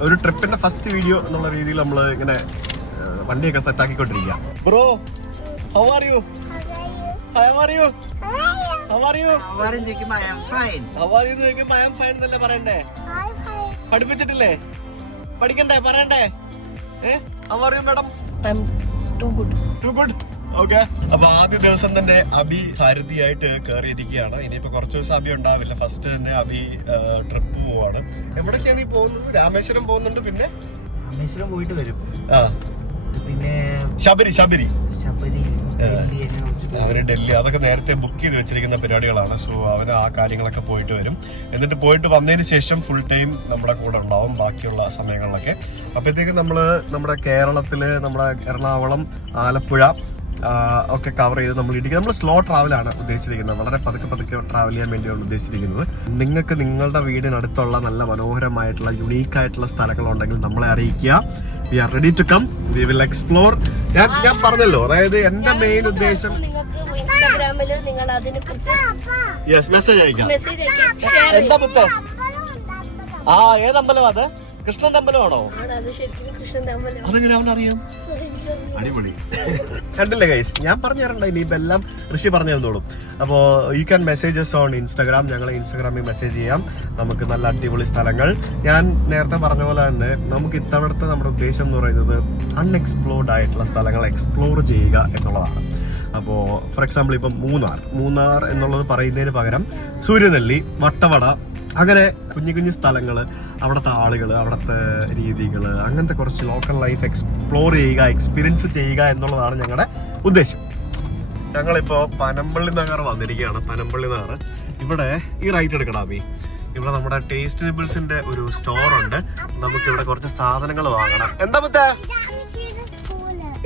ഒരു ട്രിപ്പിന്റെ ഫസ്റ്റ് വീഡിയോ എന്നുള്ള രീതിയിൽ നമ്മള് ഇങ്ങനെ വണ്ടിയൊക്കെ സെറ്റ് ആക്കിക്കൊണ്ടിരിക്കാം. Bro, how are you? പറയണ്ടേ? പഠിപ്പിച്ചിട്ടില്ലേ? പഠിക്കണ്ടേ? പറയണ്ടേ? Madam to good. ഓക്കെ, അപ്പൊ ആദ്യ ദിവസം തന്നെ അബി സാരഥിയായിട്ട് കയറിയിരിക്കുകയാണ്. ഇനിയിപ്പോ കുറച്ച് ദിവസം അബി ഉണ്ടാവില്ല. ഫസ്റ്റ് തന്നെ അബി ട്രിപ്പ് പോവാണ്. എവിടേക്കാണ് ഈ പോകുന്നത്? രാമേശ്വരം പോകുന്നുണ്ട്, പിന്നെ രാമേശ്വരം പോയിട്ട് വരും. പിന്നെ ശബരി അവര് ഡൽഹി അതൊക്കെ നേരത്തെ ബുക്ക് ചെയ്ത് വെച്ചിരിക്കുന്ന പരിപാടികളാണ്. സോ അവര് ആ കാര്യങ്ങളൊക്കെ പോയിട്ട് വരും. എന്നിട്ട് പോയിട്ട് വന്നതിന് ശേഷം ഫുൾ ടൈം നമ്മുടെ കൂടെ ഉണ്ടാവും ബാക്കിയുള്ള സമയങ്ങളിലൊക്കെ. അപ്പോഴത്തേക്കും നമ്മള് നമ്മുടെ കേരളത്തില് നമ്മുടെ എറണാകുളം, ആലപ്പുഴ, ഒക്കെ കവർ ചെയ്ത് നമ്മൾ ഇടുക്കി, നമ്മൾ സ്ലോ ട്രാവലാണ് ഉദ്ദേശിച്ചിരിക്കുന്നത്, വളരെ പതുക്കെ ട്രാവൽ ചെയ്യാൻ വേണ്ടിയാണ് ഉദ്ദേശിച്ചിരിക്കുന്നത്. നിങ്ങൾക്ക് നിങ്ങളുടെ വീടിനടുത്തുള്ള നല്ല മനോഹരമായിട്ടുള്ള യുണീക്ക് ആയിട്ടുള്ള സ്ഥലങ്ങളുണ്ടെങ്കിൽ നമ്മളെ അറിയിക്കുക. We are ready to come, we will explore. ഞാൻ പറഞ്ഞല്ലോ, അതായത് എന്റെ മെയിൻ ഉദ്ദേശം നിങ്ങൾക്ക് ഇൻസ്റ്റാഗ്രാമിൽ നിങ്ങൾ അതിനെ കുറിച്ച് മെസ്സേജ് അയക്കാം. മെസ്സേജ് അയക്കാം. എന്താ പുത്തേ? ആ, ഏതമ്പലം അത്? കൃഷ്ണന്റെ അമ്പലമാണോ? അത് ശരിക്കും കൃഷ്ണന്റെ അമ്പലം. അതെങ്ങനെ അവനറിയാം? അടിപൊളി. കണ്ടില്ലേ ഗൈസ്, ഞാൻ പറഞ്ഞു തരണ്ട, ഇനിയിപ്പോൾ എല്ലാം ഋഷി പറഞ്ഞു തന്നോളും. അപ്പോൾ you can messages on Instagram. ഞങ്ങൾ ഇൻസ്റ്റാഗ്രാമിൽ മെസ്സേജ് ചെയ്യാം. നമുക്ക് നല്ല അടിപൊളി സ്ഥലങ്ങൾ, ഞാൻ നേരത്തെ പറഞ്ഞ പോലെ തന്നെ നമുക്ക് ഇത്തവണത്തെ നമ്മുടെ ഉദ്ദേശം എന്ന് പറയുന്നത് അൺഎക്സ്പ്ലോർഡ് ആയിട്ടുള്ള സ്ഥലങ്ങൾ എക്സ്പ്ലോർ ചെയ്യുക എന്നുള്ളതാണ്. അപ്പോൾ ഫോർ എക്സാമ്പിൾ ഇപ്പം മൂന്നാർ എന്നുള്ളത് പറയുന്നതിന് പകരം സൂര്യനെല്ലി, വട്ടവട, അങ്ങനെ കുഞ്ഞു സ്ഥലങ്ങൾ, അവിടുത്തെ ആളുകൾ, അവിടുത്തെ രീതികൾ, അങ്ങനത്തെ കുറച്ച് ലോക്കൽ ലൈഫ് എക്സ്പ്ലോർ ചെയ്യുക, എക്സ്പീരിയൻസ് ചെയ്യുക എന്നുള്ളതാണ് ഞങ്ങളുടെ ഉദ്ദേശം. ഞങ്ങളിപ്പോൾ പനമ്പള്ളി നഗർ വന്നിരിക്കുകയാണ്. പനമ്പള്ളി നഗർ, ഇവിടെ ഈ റൈറ്റ് എടുക്കണമേ, ഇവിടെ നമ്മുടെ ടേസ്റ്റബിൾസിന്റെ ഒരു സ്റ്റോർ ഉണ്ട്. നമുക്കിവിടെ കുറച്ച് സാധനങ്ങൾ വാങ്ങണം. എന്താ പറ്റാ?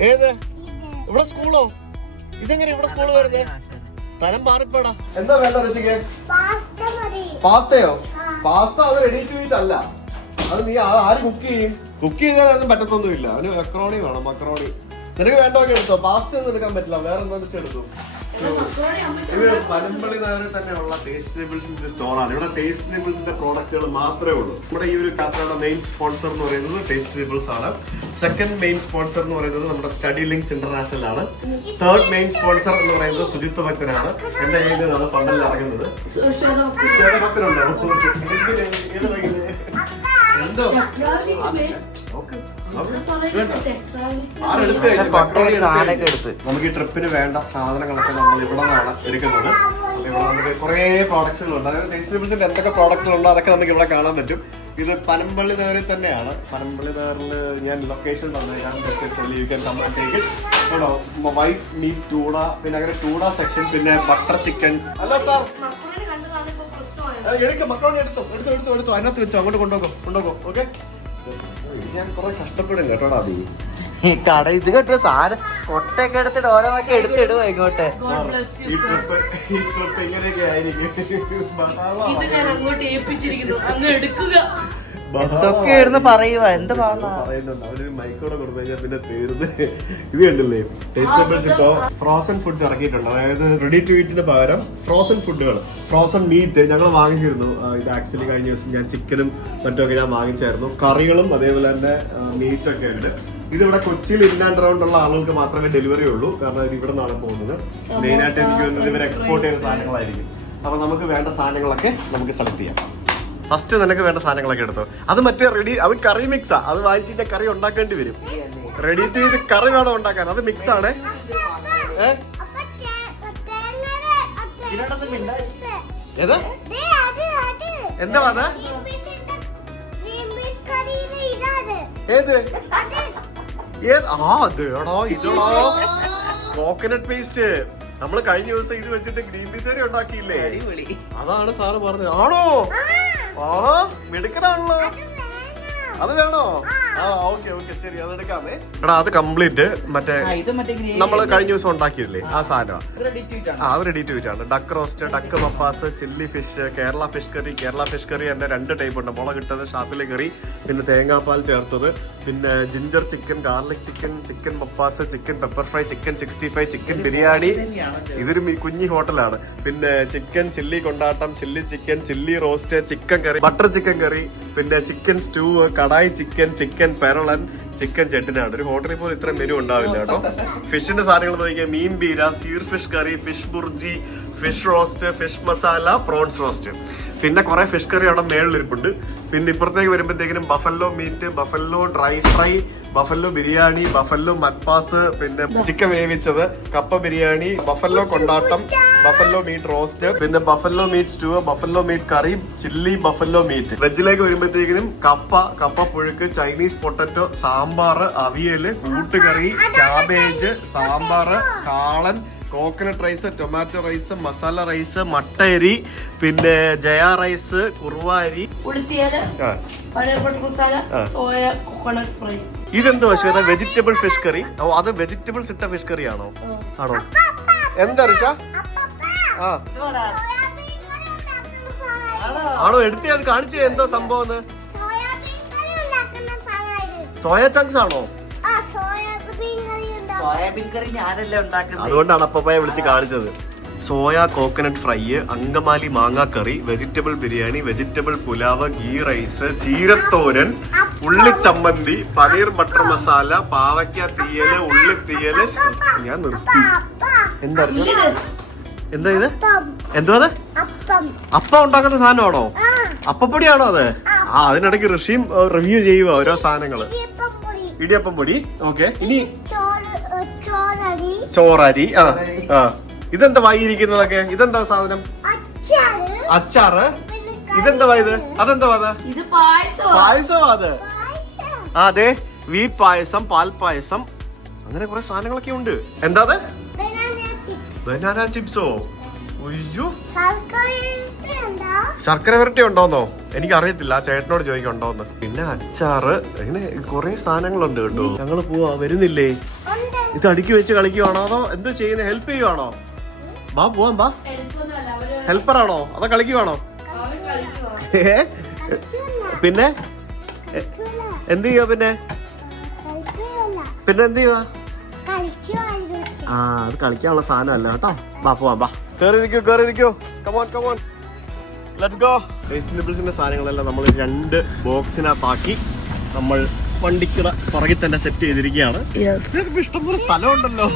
ഏത്? ഇവിടെ സ്കൂളോ? ഇതെങ്ങനെ ഇവിടെ സ്കൂള് വരുന്നത്? സ്ഥലം മാറിപ്പോടാ. എന്താ വേണ്ട ഋഷിക്ക്? പാസ്തയോ? പാസ്ത അത് റെഡി ടു ഈറ്റ് അല്ല. അത് നീ ആര് കുക്ക് ചെയ്യും? കുക്ക് ചെയ്താലൊന്നും പറ്റത്തൊന്നുമില്ല. അവന് മക്രോണി വേണം. മക്രോണി നിനക്ക് വേണ്ടതൊക്കെ എടുത്തോ. പാസ്ത ഒന്നും എടുക്കാൻ പറ്റില്ല, വേറെ എന്താണെന്ന് വെച്ചാൽ എടുത്തു. ഇത് പനമ്പള്ളി നഗറിൽ തന്നെയുള്ള ടേസ്റ്റബിൾസിന്റെ സ്റ്റോറാണ്. ഇവിടെ ടേസ്റ്റബിൾസിന്റെ പ്രോഡക്റ്റുകൾ മാത്രമേ ഉള്ളൂ. നമ്മുടെ ഈ ഒരു യാത്രയുടെ മെയിൻ സ്പോൺസർ എന്ന് പറയുന്നത് ടേസ്റ്റബിൾസ് ആണ്. സെക്കൻഡ് മെയിൻ സ്പോൺസർ എന്ന് പറയുന്നത് നമ്മുടെ സ്റ്റഡി ലിങ്ക്സ് ഇന്റർനാഷണൽ ആണ്. തേർഡ് മെയിൻ സ്പോൺസർ എന്ന് പറയുന്നത് ശുചിത്വ ഭക്തനാണ്. എന്റെ കയ്യിൽ നിന്നാണ് ഫണ്ടിൽ ഇറങ്ങുന്നത്. എന്തോ നമുക്ക് ഈ ട്രിപ്പിന് വേണ്ട സാധനങ്ങളൊക്കെ നമ്മൾ ഇവിടെ നിന്നാണ് എടുക്കുന്നത്. ഇവിടെ നമുക്ക് കുറേ പ്രോഡക്റ്റുകളുണ്ട്. അതായത് ടേസ്റ്റബിൾസിന്റെ എന്തൊക്കെ പ്രോഡക്റ്റുകളുണ്ടോ അതൊക്കെ നമുക്ക് ഇവിടെ കാണാൻ പറ്റും. ഇത് പനമ്പള്ളി നഗറിൽ തന്നെയാണ്. പനമ്പള്ളി നഗറിൽ ഞാൻ ലൊക്കേഷൻ തന്നെ വൈറ്റ് മീറ്റ് ടൂണ, പിന്നെ അങ്ങനെ ടൂണ സെക്ഷൻ, പിന്നെ ബട്ടർ ചിക്കൻ. അല്ല സാർ എടുക്കും, മക്കളോട് എടുത്തോ അതിനകത്ത് വെച്ചോ, അങ്ങോട്ട് കൊണ്ടുപോകും. ഓക്കെ, ഞാൻ കുറെ കഷ്ടപ്പെടും കേട്ടോടാ. അതി കട ഇത് കേട്ടോ, സാധനം കൊട്ടയൊക്കെ എടുത്തിട്ട് ഓരോന്നൊക്കെ എടുത്തിടുവോ ഇങ്ങോട്ട്. ഈ ട്രിപ്പ് ഇങ്ങനെയൊക്കെ ആയിരിക്കും. ഇത് ഞാൻ അങ്ങോട്ട് ഏൽപ്പിച്ചിരിക്കുന്നു, അങ്ങ് എടുക്കുക. എന്തൊക്കെയായിരുന്നു പറയുക, എന്ത് പറയുന്നുണ്ട്. അവരൊരു മൈക്കോടെ കൊടുത്തു കഴിഞ്ഞാൽ പിന്നെ തീർന്ന്. ഇത് കണ്ടില്ലേ, ടേസ്റ്റബിൾസ് ഇപ്പോ ഫ്രോസൺ ഫുഡ്സ് ഇറക്കിയിട്ടുണ്ട്. അതായത് റെഡി ടു ഈറ്റിന് പകരം ഫ്രോസൺ ഫുഡുകൾ, ഫ്രോസൺ മീറ്റ് ഞങ്ങൾ വാങ്ങിച്ചിരുന്നു. ഇത് ആക്ച്വലി കഴിഞ്ഞ ദിവസം ഞാൻ ചിക്കനും മറ്റുമൊക്കെ ഞാൻ വാങ്ങിച്ചായിരുന്നു. കറികളും അതേപോലെ തന്നെ മീറ്റൊക്കെ ഉണ്ട്. ഇതിവിടെ കൊച്ചിയിൽ ഇൻ ആൻഡ് അറൗണ്ട് ഉള്ള ആളുകൾക്ക് മാത്രമേ ഡെലിവറി ഉള്ളൂ. കാരണം ഇത് ഇവിടെ നിന്നാണ് പോകുന്നത്. മെയിനായിട്ട് എനിക്ക് തോന്നുന്നത് ഇവർ എക്സ്പോർട്ട് ചെയ്യുന്ന സാധനങ്ങളായിരിക്കും. അപ്പൊ നമുക്ക് വേണ്ട സാധനങ്ങളൊക്കെ നമുക്ക് സെലക്ട് ചെയ്യാം. ഫസ്റ്റ് നിനക്ക് വേണ്ട സാധനങ്ങളൊക്കെ എടുത്തോ. അത് മറ്റേ റെഡി, അത് കറി മിക്സാ. അത് വാങ്ങിച്ചിട്ട് കറി ഉണ്ടാക്കേണ്ടി വരും. റെഡി ടു ഇത് കറി വേണം ഉണ്ടാക്കാൻ, അത് മിക്സ് ആണ്. ഏത്? എന്താ അത്? ഏത്? അതേടാ, ഇതടാ കോക്കനട്ട് പേസ്റ്റ്. നമ്മള് കഴിഞ്ഞ ദിവസം ഇത് വെച്ചിട്ട് ഗ്രീൻ പീസ് കറി ഉണ്ടാക്കിയില്ലേ? അതാണ് സാറ് പറഞ്ഞത്. ആണോ? മിടുക്കനാണല്ലോ. അത് വേണോ? ഓക്കെ ശരി, അത് എടുക്കാമേ. എടാ അത് കംപ്ലീറ്റ് മറ്റേ നമ്മള് കഴിഞ്ഞ ദിവസം ഉണ്ടാക്കിയില്ലേ ആ സാധനം. അത് റെഡി ടു ഈറ്റ് ആണ്. Duck roast, duck mappas, chilli fish, Kerala fish curry തന്നെ 2 ടൈപ്പ് ഉണ്ട്. മുളകിട്ടത്, ഷാപ്പിലെ കറി, പിന്നെ തേങ്ങാപ്പാൽ ചേർത്തത്, പിന്നെ ginger chicken, garlic chicken, chicken mappas, chicken pepper fry, chicken 65, chicken biryani. ഇതൊരു കുഞ്ഞി ഹോട്ടലാണ്. പിന്നെ chicken chilli kondattam, chilli chicken, chilli roast, chicken curry, butter chicken curry, പിന്നെ chicken stew, kadai chicken, chicken peralan, chicken ചെട്ടിനാണ്. ഒരു ഹോട്ടലിൽ പോലും ഇത്ര മെനു ഉണ്ടാവില്ല കേട്ടോ. ഫിഷിന്റെ സാധനങ്ങൾ നോക്കിയാൽ മീൻ ബീര, seer fish curry, fish bhurji, fish roast, fish masala, prawns roast, പിന്നെ കുറെ ഫിഷ് കറി അവിടെ മേളിലിരിപ്പുണ്ട്. പിന്നെ ഇപ്പുറത്തേക്ക് വരുമ്പോഴത്തേക്കിനും buffalo meat, buffalo dry fry, buffalo biryani, buffalo മറ്റ്പാസ്, പിന്നെ ചിക്കൻ വേവിച്ചത്, കപ്പ biryani, buffalo kondattam, buffalo meat roast, പിന്നെ buffalo meat stew, buffalo meat curry, chilli buffalo meat. വെജിലേക്ക് വരുമ്പോഴത്തേക്കിനും കപ്പ പുഴുക്ക്, ചൈനീസ് പൊട്ടറ്റോ, സാമ്പാർ, അവിയല്, കൂട്ടുകറി, cabbage, sambar, kalan, coconut rice, tomato rice, masala rice, മട്ടയരി, പിന്നെ ജയ റൈസ്, കുറുവ അരി. Soya coconut fry. ഇതെന്ത് പക്ഷേ വെജിറ്റബിൾ ഫിഷ് കറി? ഓ, അത് വെജിറ്റബിൾസ് ഇട്ട ഫിഷ് കറി ആണോ? ആണോ? എന്താ ഋഷ? ആ ആണോ? എടുത്തേ, അത് കാണിച്ചേ എന്തോ സംഭവം. സോയ ചങ്ക്സ് ആണോ? സോയാബീൻ കറി ഞാനല്ലേ ഉണ്ടാക്കുന്നത്. അതുകൊണ്ടാണ് അപ്പയെ വിളിച്ച് കാണിച്ചത്. സോയ കോക്കനട്ട് ഫ്രൈ, അങ്കമാലി മാങ്ങാ curry, vegetable biryani, vegetable pulao, ghee rice, ചീരത്തോരൻ, ഉള്ളിച്ചമ്മന്തി, പനീർ ബട്ടർ മസാല, പാവയ്ക്ക തീയല്, ഉള്ളി തീയല്. ഞാൻ നിർത്തി. എന്താ എന്താ ഇത്? എന്തോ അത്? അപ്പം ഉണ്ടാക്കുന്ന സാധനമാണോ? അപ്പപ്പൊടിയാണോ അത്? ആ, അതിനിടയ്ക്ക് ഋഷിയും റിവ്യൂ ചെയ്യുക ഓരോ സാധനങ്ങള്. ഇടിയപ്പം പൊടി. ഓക്കെ, ഇനി ചോറരി. ആ ആ, ഇതെന്താ വായിരിക്കുന്നതൊക്കെ? ഇതെന്താ സാധനം? അച്ചാറ്. ഇതെന്താ ഇത്? അതെന്താ പായസം? അത് അതെ, വീ പായസം, പാൽ പായസം, അങ്ങനെ കുറെ സാധനങ്ങളൊക്കെ ഉണ്ട്. എന്താ അത്? ബനാന ചിപ്സോ? അയ്യോ, ശർക്കര വരട്ടി ഉണ്ടോന്നോ? എനിക്ക് അറിയത്തില്ല, ചേട്ടനോട് ചോദിക്കുണ്ടോന്ന്. പിന്നെ അച്ചാറ്, അങ്ങനെ കുറെ സാധനങ്ങളുണ്ട് കേട്ടോ. ഞങ്ങള് പോവാ, വരുന്നില്ലേ? ഇത് അടുക്കി വെച്ച് കളിക്കുവാണോ അതോ എന്തോ ചെയ്യുന്നത്? ഹെൽപ്പ് ചെയ്യുവാണോ? വാ പോവാം, വാ. ഹെൽപ്പറാണോ അതോ കളിക്കുവാണോ? പിന്നെ എന്ത് ചെയ്യുക? പിന്നെ എന്ത് ചെയ്യുക? ആ, അത് കളിക്കാനുള്ള സാധനമല്ല കേട്ടോ. വാ പോവാം, വാ. കേറിയിരിക്കോ. Come on come on, let's go. വെജിറ്റബിൾസിന്റെ സാധനങ്ങളെല്ലാം നമ്മൾ 2 ബോക്സിനകത്താക്കി നമ്മൾ വണ്ടിക്കുള്ള പുറകിൽ തന്നെ സെറ്റ് ചെയ്തിരിക്കുകയാണ്. ഇഷ്ടംപോലെ സ്ഥലമുണ്ടല്ലോ.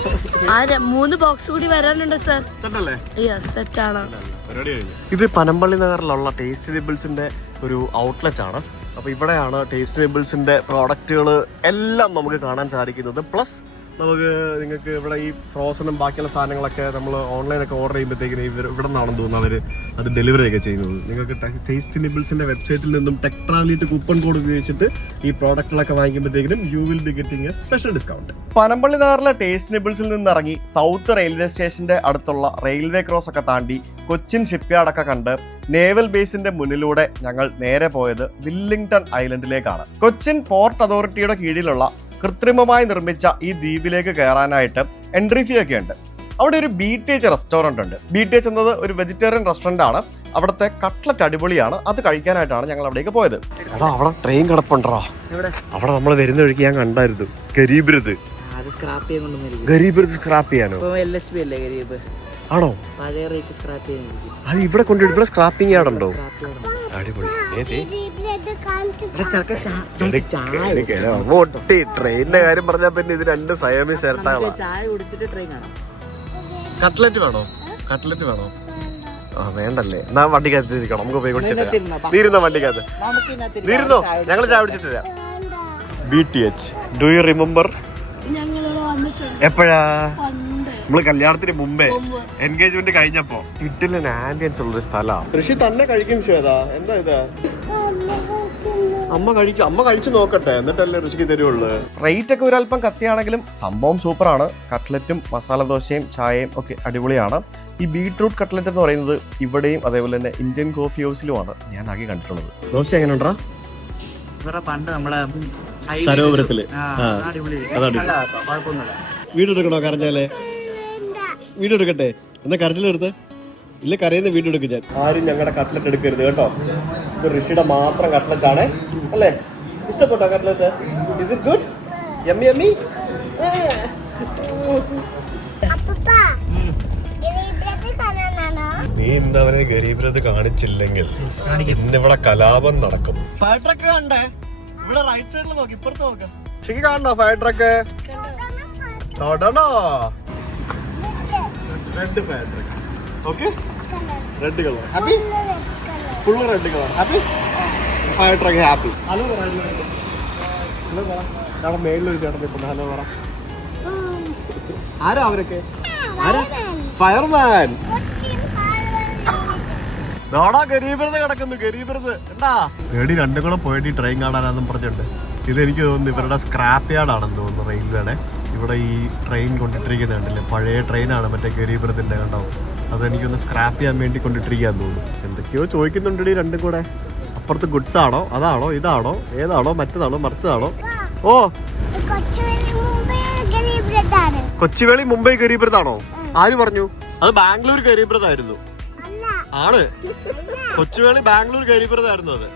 3 ബോക്സ് കൂടി വരാനുണ്ട് സർ. സെറ്റല്ലേ? സെറ്റ് ആണ്. പരിപാടി കഴിഞ്ഞു. ഇത് പനമ്പള്ളി നഗറിലുള്ള ടേസ്റ്റ് ലേബിൾസിന്റെ ഒരു ഔട്ട്ലെറ്റ് ആണ്. അപ്പോൾ ഇവിടെയാണ് ടേസ്റ്റ് ലേബിൾസിന്റെ പ്രോഡക്റ്റുകൾ എല്ലാം നമുക്ക് കാണാൻ സാധിക്കുന്നത്. പ്ലസ് നമുക്ക് നിങ്ങൾക്ക് ഇവിടെ ഈ ഫ്രോസണും ബാക്കിയുള്ള സാധനങ്ങളൊക്കെ നമ്മൾ ഓൺലൈനൊക്കെ ഓർഡർ ചെയ്യുമ്പോഴത്തേക്കിന് ഇവിടെ നിന്നാണെന്ന് തോന്നുന്നു അവർ അത് ഡെലിവറി ഒക്കെ ചെയ്യുന്നത്. നിങ്ങൾക്ക് ടേസ്റ്റ് നിബിൾസിന്റെ വെബ്സൈറ്റിൽ നിന്നും ടെക്ട്രാലിറ്റ് കൂപ്പൺ കോഡ് ഉപയോഗിച്ചിട്ട് ഈ പ്രോഡക്റ്റുകളൊക്കെ വാങ്ങിക്കുമ്പോഴത്തേക്കും you will be getting a special discount. Panampilly നഗറിലെ ടേസ്റ്റ് നിബിൾസിൽ നിന്നിറങ്ങി സൗത്ത് റെയിൽവേ സ്റ്റേഷന്റെ അടുത്തുള്ള റെയിൽവേ ക്രോസ് ഒക്കെ താണ്ടി കൊച്ചിൻ ഷിപ്പ്യാർഡൊക്കെ കണ്ട് നേവൽ ബേസിന്റെ മുന്നിലൂടെ ഞങ്ങൾ നേരെ പോയത് വില്ലിംഗ്ടൺ ഐലൻഡിലേക്കാണ്. കൊച്ചിൻ പോർട്ട് അതോറിറ്റിയുടെ കീഴിലുള്ള കൃത്രിമമായി നിർമ്മിച്ച ഈ ദ്വീപിലേക്ക് കയറാനായിട്ട് എൻട്രി ഫീ ഒക്കെ ഉണ്ട്. അവിടെ ഒരു BTH റെസ്റ്റോറൻറ്റ് ഉണ്ട്. BTH എന്നത് ഒരു വെജിറ്റേറിയൻ റെസ്റ്റോറൻ്റ് ആണ്. അവിടുത്തെ കട്ട്ലറ്റ് അടിപൊളിയാണ്. അത് കഴിക്കാനായിട്ടാണ് ഞങ്ങൾ അവിടേക്ക് പോയത്. എടാ, അവിടെ ട്രെയിൻ കിടപ്പുണ്ടോ? അവിടെ നമ്മൾ വരുന്ന വഴിക്ക് ഞാൻ കണ്ടായിരുന്നു. ഗരീബ്രത് സ്ക്രാപ്പ് ചെയ്യാനോ? ആണോ? അത് ഇവിടെ കൊണ്ടുപോയി ഇവിടെ സ്ക്രാപ്പിംഗ് യാർഡുണ്ടോ? അടിപൊളി. ട്രെയിനിന്റെ കാര്യം പറഞ്ഞാൽ പിന്നെ ഇത് 2 സയമീസ് ചേർത്താളാ. കട്ട്ലറ്റ് വേണോ? ആ, വേണ്ടല്ലേ? എന്നാ വണ്ടിക്കകത്ത് ഇരിക്കണം, നമുക്ക് പോയി കുടിച്ചിട്ട്. നീരുന്നോ വണ്ടിക്കകത്ത്? നീരുന്നോ? ഞങ്ങൾ ചായ കുടിച്ചിട്ടില്ല. BTH, do you remember? എപ്പോഴാ? നമ്മള് കല്യാണത്തിന് മുമ്പേ, എൻഗേജ്മെന്റ് കഴിഞ്ഞപ്പോ. കിട്ടില്ല, ആംബിയൻസ് ഉള്ളൊരു സ്ഥലമാണ്. കൃഷി തന്നെ കഴിക്കും ശ്വേത. എന്താ ഇതാ? അമ്മ കഴിച്ചു നോക്കട്ടെ, എന്നിട്ടല്ലേ ഋഷിക്ക് തരുള്ളൂ. റേറ്റ് ഒക്കെ ഒരല്പം കത്തിയാണെങ്കിലും സംഭവം സൂപ്പറാണ്. കട്ട്ലറ്റും മസാല ദോശയും ചായയും ഒക്കെ അടിപൊളിയാണ്. ഈ ബീട്രൂട്ട് കട്ട്ലറ്റ് എന്ന് പറയുന്നത് ഇവിടെയും അതേപോലെ തന്നെ ഇന്ത്യൻ കോഫി ഹൗസിലുമാണ് ഞാൻ ആകെ കണ്ടിട്ടുള്ളത്. ദോശ എങ്ങനെ ഉണ്ടാ? പണ്ട് നമ്മളെ സരോവരത്തില് വീടെടുക്കണോ? കരഞ്ഞാലേ വീടെടുക്കട്ടെ? എന്നാ കരച്ചിലെടുത്ത്. ഇല്ല, കരയുന്ന വീഡിയോ എടുക്കും ഞാൻ. ആരും ഞങ്ങളുടെ കട്ട്ലറ്റ് എടുക്കരുത് കേട്ടോ. ഇത് ഋഷിയുടെ മാത്രം കട്ട്ലറ്റ് ആണ് അല്ലേ? ഇഷ്ടപ്പെട്ടോ cutlet? Is it good? Yummy? നീ എന്താ അവനെ ഗരീബ്രത് കാണിച്ചില്ലെങ്കിൽ ഇന്നിവിടെ കലാപം നടക്കും. ഫയർ ട്രക്ക് കണ്ടേ? ഇവിടെ റൈറ്റ് സൈഡിൽ നോക്കി, ഇപ്പുറത്ത് നോക്കാം. ഋഷിക്ക് കാണണോ ഫയർ ട്രക്ക്? തൊടണോ? Red fire truck. Okay, red colour. Happy? Full red colour. Happy? Fire truck happy. Hello പറ. ഹലോ പറ. അവിടെ മേളിലൊരു ചേട്ടൻ ഇപ്പൊ. ഹലോ പറ. ആരാ അവരൊക്കെ? ഫയർമാൻ. നാടാ ഗരീബ്രത് കിടക്കുന്നു. ഗരീബ്രത് എന്താ പേടി? 2 കൂടെ പോയിട്ട് ട്രെയിൻ കാണാനാന്നും പറഞ്ഞിട്ടുണ്ട്. ഇതെനിക്ക് തോന്നുന്നു ഇവരുടെ സ്ക്രാപ്പ് യാർഡ് ആണെന്ന് തോന്നുന്നു, റെയിൽവേയുടെ. ഇവിടെ ഈ ട്രെയിൻ കൊണ്ടിട്ടിരിക്കുന്നുണ്ടല്ലേ, പഴയ ട്രെയിനാണ് മറ്റേ ഗരീബ്രഥിൻ്റെ, കണ്ടോ? അതെനിക്കൊന്ന് സ്ക്രാപ്പ് ചെയ്യാൻ വേണ്ടി കൊണ്ടിട്ടിരിക്കാന്ന് തോന്നുന്നു. എന്തൊക്കെയോ ചോദിക്കുന്നുണ്ട് രണ്ടും കൂടെ. അപ്പുറത്ത് ഗുഡ്സ് ആണോ, അതാണോ, ഇതാണോ, ഏതാണോ, മറ്റേതാണോ, മറിച്ചതാണോ? ഓ, കൊച്ചുവേളി മുംബൈ ഗരീബ്രഥാണോ? ആര് പറഞ്ഞു? അത് ബാംഗ്ലൂർ ഗരീബ്രഥായിരുന്നു. ആണ്, കൊച്ചുവേളി ബാംഗ്ലൂർ ഗരീബ്രഥായിരുന്നു. അത്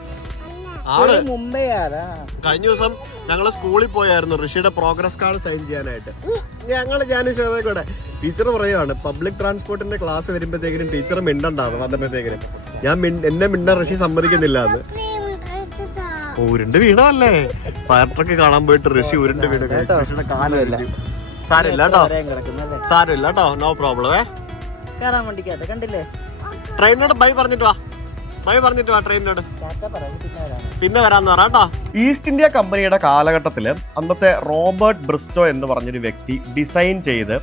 ആണ്. മുംബൈ ആരാ? കഴിഞ്ഞ ദിവസം ഞങ്ങള് സ്കൂളിൽ പോയായിരുന്നു ഋഷിയുടെ പ്രോഗ്രസ് കാർഡ് സൈൻ ചെയ്യാനായിട്ട്. ഞാനും ശ്വേതയും കൂടെ. ടീച്ചർ പറയുവാണ് പബ്ലിക് ട്രാൻസ്പോർട്ടിന്റെ ക്ലാസ് വരുമ്പോഴത്തേക്കിനും ടീച്ചർ മിണ്ടണ്ടാന്ന് വന്നപ്പോഴത്തേക്കിനും. എന്നെ മിണ്ടാൻ ഋഷി സമ്മതിക്കുന്നില്ല എന്ന്. ഉരുണ്ട് വീണല്ലേ? ഫയർ ട്രക്ക് കാണാൻ പോയിട്ട് ഋഷി ഉരുണ്ട് വീണ്. ഋഷിയുടെ കാലല്ല. സാരമില്ല കേട്ടോ, സാരമില്ല കേട്ടോ, നോ പ്രോബ്ലം. കയറാൻ വേണ്ടിക്കകത്ത് കണ്ടില്ലേ? ട്രെയിനോട് ബൈ പറഞ്ഞിട്ട് വാ, ബൈ പറഞ്ഞിട്ട് വാ ട്രെയിനോട്. പിന്നെ വരാന്ന് പറ കേട്ടോ. ഈസ്റ്റ് ഇന്ത്യ കമ്പനിയുടെ കാലഘട്ടത്തില് അന്നത്തെ റോബർട്ട് ബ്രിസ്റ്റോ എന്ന് പറഞ്ഞൊരു വ്യക്തി ഡിസൈൻ ചെയ്ത്